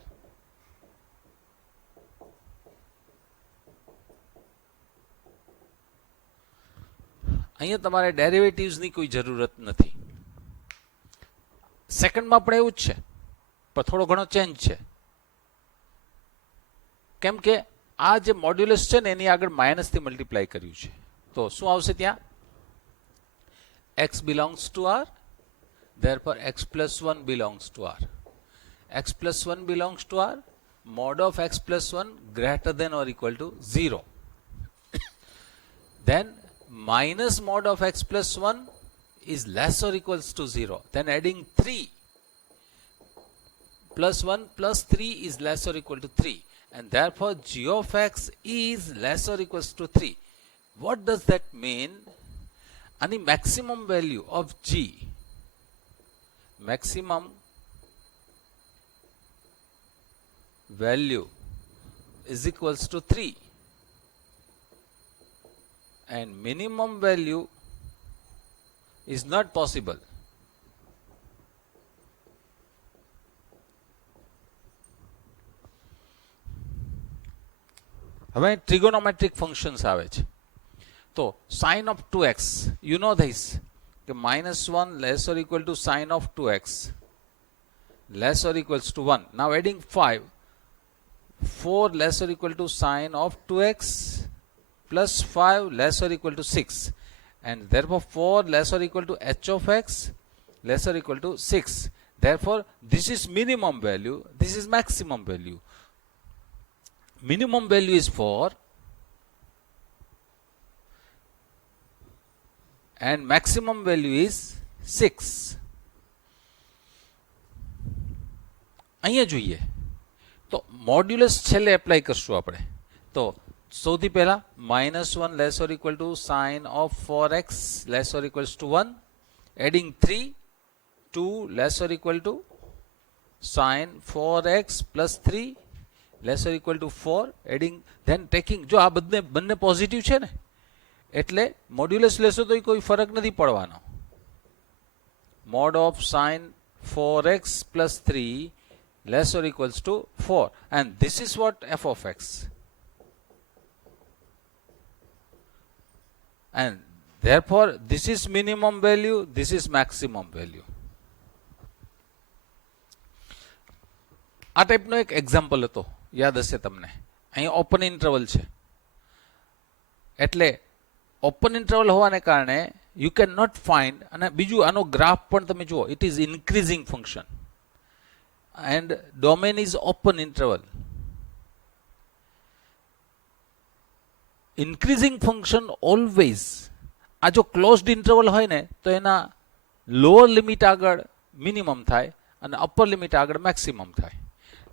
અહીંયા તમારે ડેરિવેટિવ્સની કોઈ જરૂરત નથી. સેકન્ડમાં પણ એવું જ છે, પણ થોડો ઘણો ચેન્જ છે. કેમ કે આ જે મોડ્યુલસ છે ને એની આગળ માઇનસથી મલ્ટીપ્લાય કર્યું છે. તો શું આવશે ત્યાં? x belongs to R, therefore x plus 1 belongs to R. x plus 1 belongs to R, mod of x plus 1 greater than or equal to 0. Then minus mod of x plus 1 is less or equals to 0. Then adding 3 plus 1 plus 3 is less or equal to 3. And therefore g of x is less or equals to 3. What does that mean? Any maximum value of g, maximum value is equals to 3. And minimum value is not possible. હવે trigonometric functions આવે છે. તો તો sine of 2x, you know this કે -1 less or equal to sine of 2x less or equals to 1. Now adding 5, 4 less or equal to sine of 2x plus 5 less or equal to 6, and therefore 4 less or equal to h of x less or equal to 6. Therefore this is minimum value, this is maximum value. Minimum value is 4 and maximum value is 6. અહીંયા જોઈએ તો modulus છેલ્લે apply કરશું આપણે. તો સૌથી પહેલા -1 less or equal to sine of 4x less or equals to 1, adding 3, 2 less or equal to sine 4x plus 3 less or equal to 4, adding then taking, જો આ બંને પોઝિટિવ છે ને એટલે મોડ્યુલસ લેશો તો કોઈ ફરક નથી પડવાનો. Mode of sine 4x plus 3 less or equals to 4, and this is what f of x, and therefore this is minimum value, this is maximum value. આ ટાઈપનો એક એક્ઝામ્પલ હતો, યાદ હશે તમને. અહીં ઓપન ઇન્ટરવલ છે એટલે ઓપન ઇન્ટરવલ હોવાને કારણે યુ કેન નોટ ફાઇન્ડ, અને બીજું આનો ગ્રાફ પણ તમે જુઓ, it is increasing function and domain is open interval. Increasing function always, આ જો ક્લોઝડ ઇન્ટરવલ હોય ને તો એના લોઅર લિમિટ આગળ મિનિમમ થાય અને અપર લિમિટ આગળ મેક્સિમમ થાય.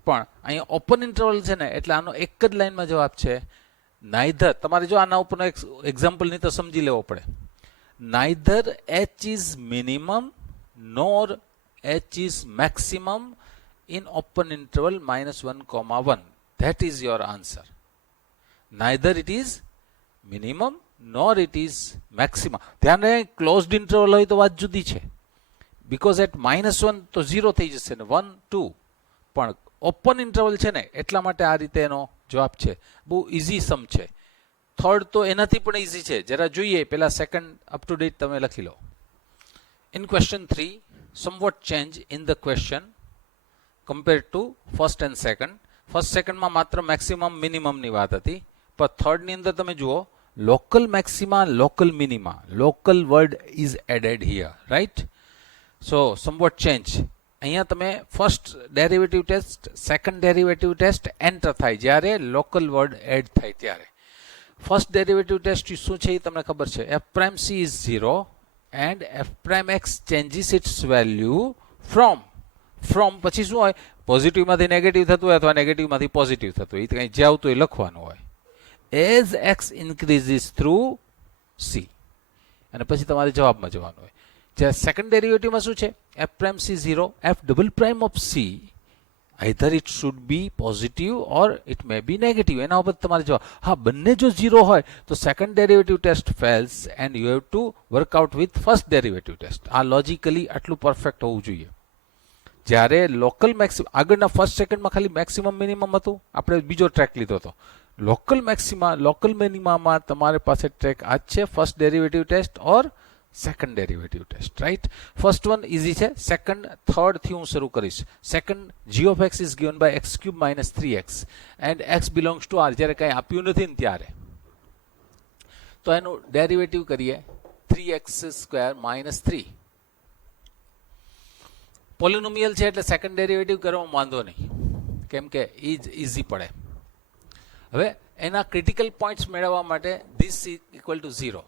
પણ અહીંયા ઓપન ઇન્ટરવલ છે ને એટલે આનો એક જ લાઈનમાં જવાબ છે નાઇધર. તમારે જો આના ઉપરનો એક એક્ઝામ્પલ નહીં તો સમજી લેવો પડે. Neither h is minimum nor h is maximum in open interval -1, 1. That is your answer. Neither it is minimum nor it is maximum. ધ્યાન રહે ક્લોઝડ ઇન્ટરવલ હોય તો વાત જુદી છે, બીકોઝ એટ -1 તો 0 થઈ જશે ને 1, 2, પણ ઓપન ઇન્ટરવલ છે ને એટલા માટે આ રીતે એનો જવાબ છે. બહુ ઇઝી સમ છે. થર્ડ તો એનાથી પણ ઇઝી છે, જરા જોઈએ. પહેલા સેકન્ડ અપ ટુ ડેટ તમે લખી લો. In question 3 somewhat change in the question compared to first and second. First સેકન્ડમાં માત્ર મેક્સિમમ મિનિમમની વાત હતી, પણ થર્ડની અંદર તમે જુઓ local maxima, local minima, local word is added here, right? So somewhat change. અહીંયા તમે first derivative test, second derivative test enter થાય જ્યારે લોકલ વર્ડ એડ થાય ત્યારે. ફર્સ્ટ ડેરિવેટિવ ટેસ્ટ શું છે એ તમને ખબર છે. f prime c is 0 and f prime x changes its value from પછી શું હોય, પોઝિટિવમાંથી નેગેટિવ થતું હોય અથવા નેગેટિવમાંથી પોઝિટિવ થતું હોય, એ કંઈ જે આવતું હોય લખવાનું હોય. As X increases through C, અને પછી તમારે જવાબમાં જવાનું હોય. જે સેકન્ડ ડેરિવેટિવમાં શું છે, F prime C 0, F double prime of C either it should be positive or it may be negative. એના ઉપર તમારે જવાબ. હા, બંને જો 0 હોય તો second derivative test fails and you have to work out with first derivative test. આ લોજિકલી આટલું પરફેક્ટ હોવું જોઈએ. જ્યારે લોકલ મેક્સિમમ, આગળના ફર્સ્ટ સેકન્ડમાં ખાલી મેક્સિમમ મિનિમમ હતું, આપણે બીજો ટ્રેક લીધો હતો. લોકલ મેક્સિમા, લોકલ મિનિમામાં તમારી પાસે ટ્રેક આ જ છે, first derivative test or second derivative test, right? First one easy છે. સેકન્ડ, થર્ડ થી હું શરૂ કરીશ. Second, g of x is given by x³ minus 3x and x belongs to r. જ્યારે કંઈ આપ્યું નથી ને ત્યારે તો એનું ડેરિવેટિવ કરીએ 3x² minus 3. પોલિનોમિયલ છે એટલે સેકન્ડ ડેરિવેટિવ કરવામાં વાંધો નહીં, કેમ કે ઇઝી પડે. હવે એના ક્રિટિકલ પોઈન્ટ્સ મેળવવા માટે ધીસ ઇક્વલ ટુ 0,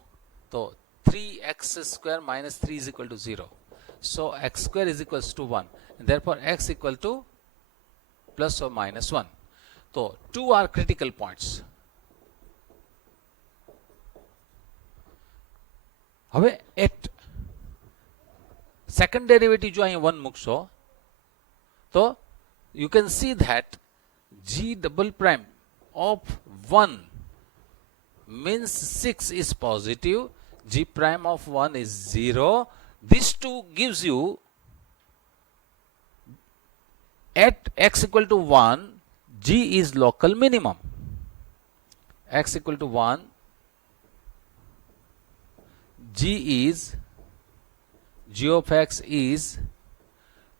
તો 3x² minus 3 is equal to 0. So x² is equals to 1. And therefore x equal to plus or minus 1. So 2 are critical points. હવે એટ સેકન્ડ ડેરિવેટિવ જો અહીં 1 મૂકશો તો you can see that g double prime of 1 means 6 is positive, g prime of 1 is 0. This 2 gives you at x equal to 1, g is local minimum. X equal to 1, g of x is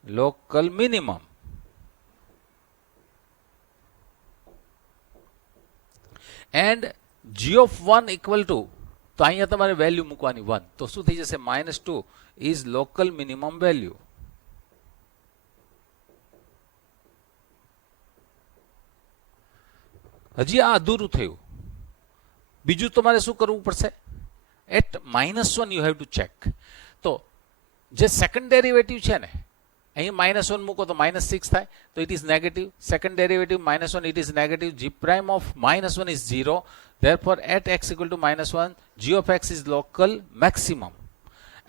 local minimum. And g of 1 equal to, તો અહીંયા તમારે value મૂકવાની 1, તો શું થઈ જશે? -2 is local minimum value. હજી આ અધૂરું થયું. બીજું તમારે શું કરવું પડશે? At -1 you have to check. તો જે સેકન્ડ ડેરિવેટિવ છે ને, અહીં -1 મૂકો તો -6 થાય, તો it is negative. Second derivative -1, it is negative. g prime of -1 is 0. Therefore at x equal to -1, g of x is local maximum.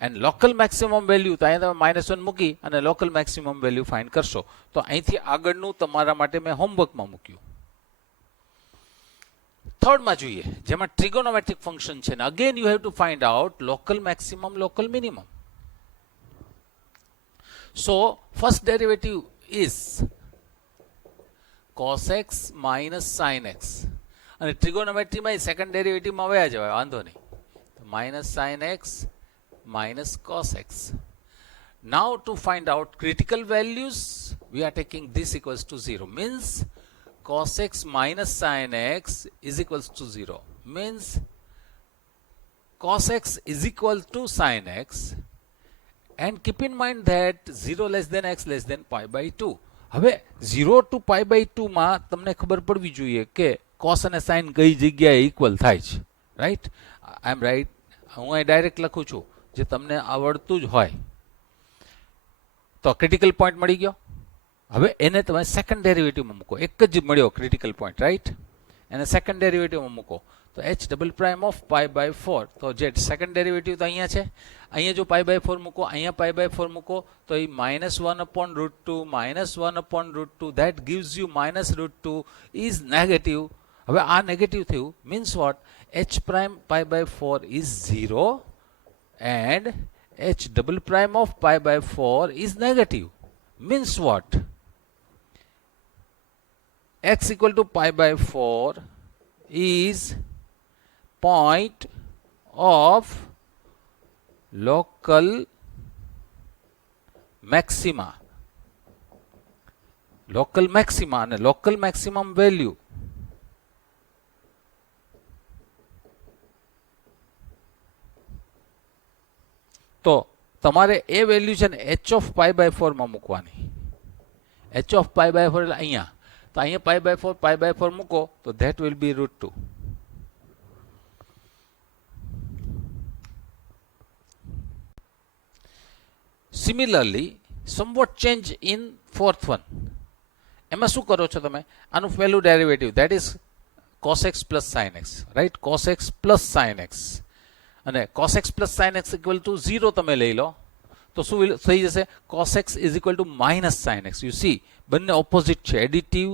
And local maximum value, તો અહીંયા તમે -1 મૂકી અને local maximum value find કરશો. તો અહીંથી આગળનું તમારા માટે મેં હોમવર્કમાં મૂક્યું. થર્ડમાં જોઈએ, જેમાં ટ્રિગોનોમેટ્રિક ફંક્શન છે ને, again you have to find out local maximum, local minimum. So first derivative is cos x minus sin x. અને ટ્રિગોનોમેટ્રીમાં સેકન્ડ ડેરિવેટિવમાં વયા જવાય, વાંધો નહીં. Minus sin x minus cos x. Now to find out critical values, we are taking this equals to 0. Means cos x minus sin x is equals to 0. Means cos x is equal to sin x. And keep in mind that 0 less than x less than pi by 2. હવે 0 to pi by 2 માં તમને ખબર પડવી જોઈએ કે cos અને sin કઈ જગ્યાએ ઇક્વલ થાય છે, રાઈટ? આઈ એમ રાઈટ? હું અહીં ડાયરેક્ટ લખું છું, જે તમને આવડતું જ હોય. તો ક્રિટિકલ પોઈન્ટ મળી ગયો. હવે એને તમે સેકન્ડ ડેરિવેટિવમાં મૂકો. એક જ મળ્યો ક્રિટિકલ પોઈન્ટ, રાઈટ? એને સેકન્ડ ડેરિવેટિવમાં મૂકો તો h double prime of pi by 4. તો જે સેકન્ડ ડેરિવેટિવ તો અહીંયા છે, અહીંયા જો પાઈ બાય 4 મૂકો, અહીંયા પાઈ બાય 4 મૂકો, તો એ -1/√2 -1/√2 that gives you -√2 is negative. હવે આ નેગેટિવ થયું, means what? h prime pi by 4 is 0 and h double prime of pi by 4 is negative. Means what? x equal to pi by 4 is point of local maxima. Local maxima and local maximum value. તો તમારે એ value છે ને h of pi by 4 માં મૂકવાની. h of pi by 4 એટલે અહીંયા. તો અહીંયા pi by 4 મૂકો તો that will be √2. Similarly, somewhat change in fourth one. એમાં શું કરો છો તમે? આનું પહેલું derivative, that is cos x plus sin x, right? cos x plus sin x. અને cos x plus sin x equal to 0 તમે લઈ લો તો શું થઈ જશે? cos x is equal to minus sin x. You see, બંને opposite છે, additive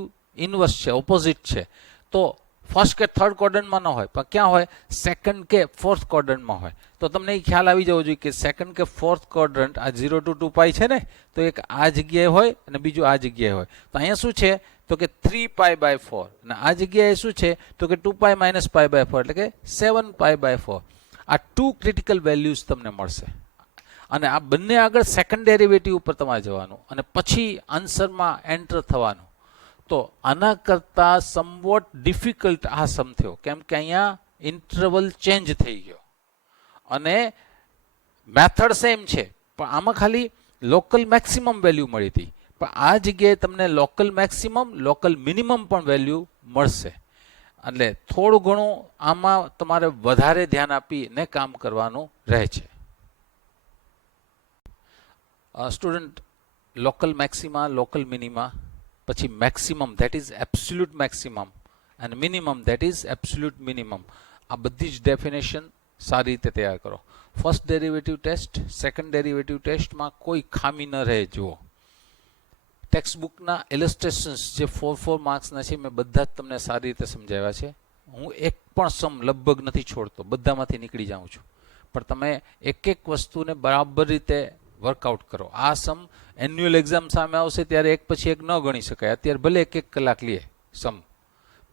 inverse છે, ઓપોઝિટ છે. તો ફર્સ્ટ કે થર્ડ ક્વોડ્રન્ટમાં ન હોય, પણ ક્યાં હોય? સેકન્ડ કે ફોર્થ ક્વોડ્રન્ટમાં હોય. તો તમને એ ખ્યાલ આવી જવો જોઈએ કે સેકન્ડ કે ફોર્થ ક્વોડ્રન્ટ આ 0 to 2 પાઈ છે ને, તો એક આ જગ્યાએ હોય અને બીજું આ જગ્યાએ હોય. તો અહીંયા શું છે? તો કે 3 પાઈ બાય 4. અને આ જગ્યાએ શું છે? તો કે 2 પાઈ માઇનસ પાઈ બાય 4 એટલે કે 7 પાઈ બાય 4. આ 2 ક્રિટિકલ વેલ્યુઝ તમને મળશે. અને આ બંને આગળ સેકન્ડ ડેરિવેટિવ ઉપર તમારે જવાનું અને પછી આન્સરમાં એન્ટર થવાનું. તો આના કરતાં સમવોટ ડિફિકલ્ટ આ સમ થયો, કેમ કે અહીંયા ઇન્ટરવલ ચેન્જ થઈ ગયો અને મેથડ સેમ છે, પણ આમાં ખાલી લોકલ મેક્સિમમ વેલ્યુ મળી હતી. પણ આ જગ્યાએ તમને લોકલ મેક્સિમમ, લોકલ મિનિમમ પણ વેલ્યુ મળશે. એટલે થોડું ઘણું આમાં તમારે વધારે ધ્યાન આપીને કામ કરવાનું રહે છે. Student, local maxima, local minima, પછી maximum that is absolute maximum અને minimum that is absolute minimum, આ બધી જ ડેફિનેશન સારી રીતે તૈયાર કરો. First derivative test, second derivative ટેસ્ટમાં કોઈ ખામી ન રહે. જુઓ, ટેક્સ્ટબુકના ઇલસ્ટ્રેશન્સ જે 4 માર્ક્સના છે મેં બધા જ તમને સારી રીતે સમજાવ્યા છે. હું એક પણ સમ લગભગ નથી છોડતો, બધામાંથી નીકળી જાઉં છું. પણ તમે એક એક વસ્તુને બરાબર રીતે વર્કઆઉટ કરો. આ સમ એન્યુઅલ એક્ઝામ સામે આવશે ત્યારે એક પછી એક ન ગણી શકાય. અત્યારે ભલે 1 કલાક લે સમ,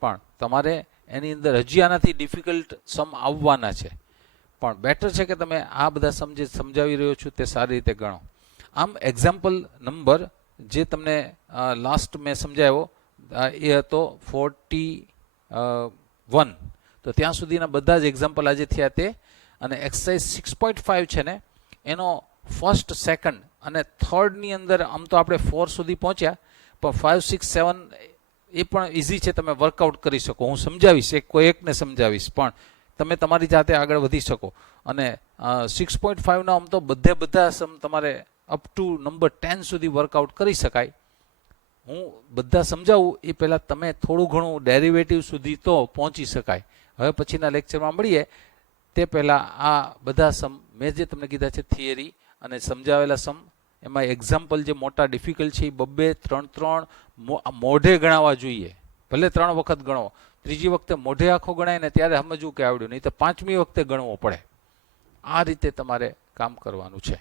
પણ તમારે એની અંદર હજી આનાથી ડિફિકલ્ટ સમ આવવાના છે. પણ બેટર છે કે તમે આ બધા સમજાવી રહ્યો છું તે સારી રીતે ગણો. આમ એક્ઝામ્પલ નંબર જે તમને લાસ્ટ મેં સમજાવ્યો એ હતો 41. તો ત્યાં સુધીના બધા જ એક્ઝામ્પલ આજે થયા તે. અને એક્સરસાઇઝ 6.5 છે ને એનો ફર્સ્ટ, સેકન્ડ અને થર્ડની અંદર આમ તો આપણે 4 સુધી પહોંચ્યા, પણ 5, 6, 7 એ પણ ઇઝી છે, તમે વર્કઆઉટ કરી શકો. હું સમજાવીશ, કોઈ એકને સમજાવીશ, પણ તમે તમારી જાતે આગળ વધી શકો. અને 6.5 આમ તો બધા સમ તમારે અપ ટુ નંબર 10 સુધી વર્કઆઉટ કરી શકાય. હું બધા સમજાવું એ પહેલાં તમે થોડું ઘણું ડેરિવેટિવ સુધી તો પહોંચી શકાય. હવે પછીના લેક્ચરમાં મળીએ તે પહેલાં આ બધા સમ મેં જે તમને કીધા છે થિયરી અને સમજાવેલા સમ, એમાં એક્ઝામ્પલ જે મોટા ડિફિકલ્ટ છે એ 2-2, 3-3 મોઢે ગણાવવા જોઈએ. ભલે 3 વખત ગણો, ત્રીજી વખતે મોઢે આખો ગણાય ને ત્યારે સમજવું કે આવડ્યું, નહીં તો 5મી વખતે ગણવો પડે. આ રીતે તમારે કામ કરવાનું છે.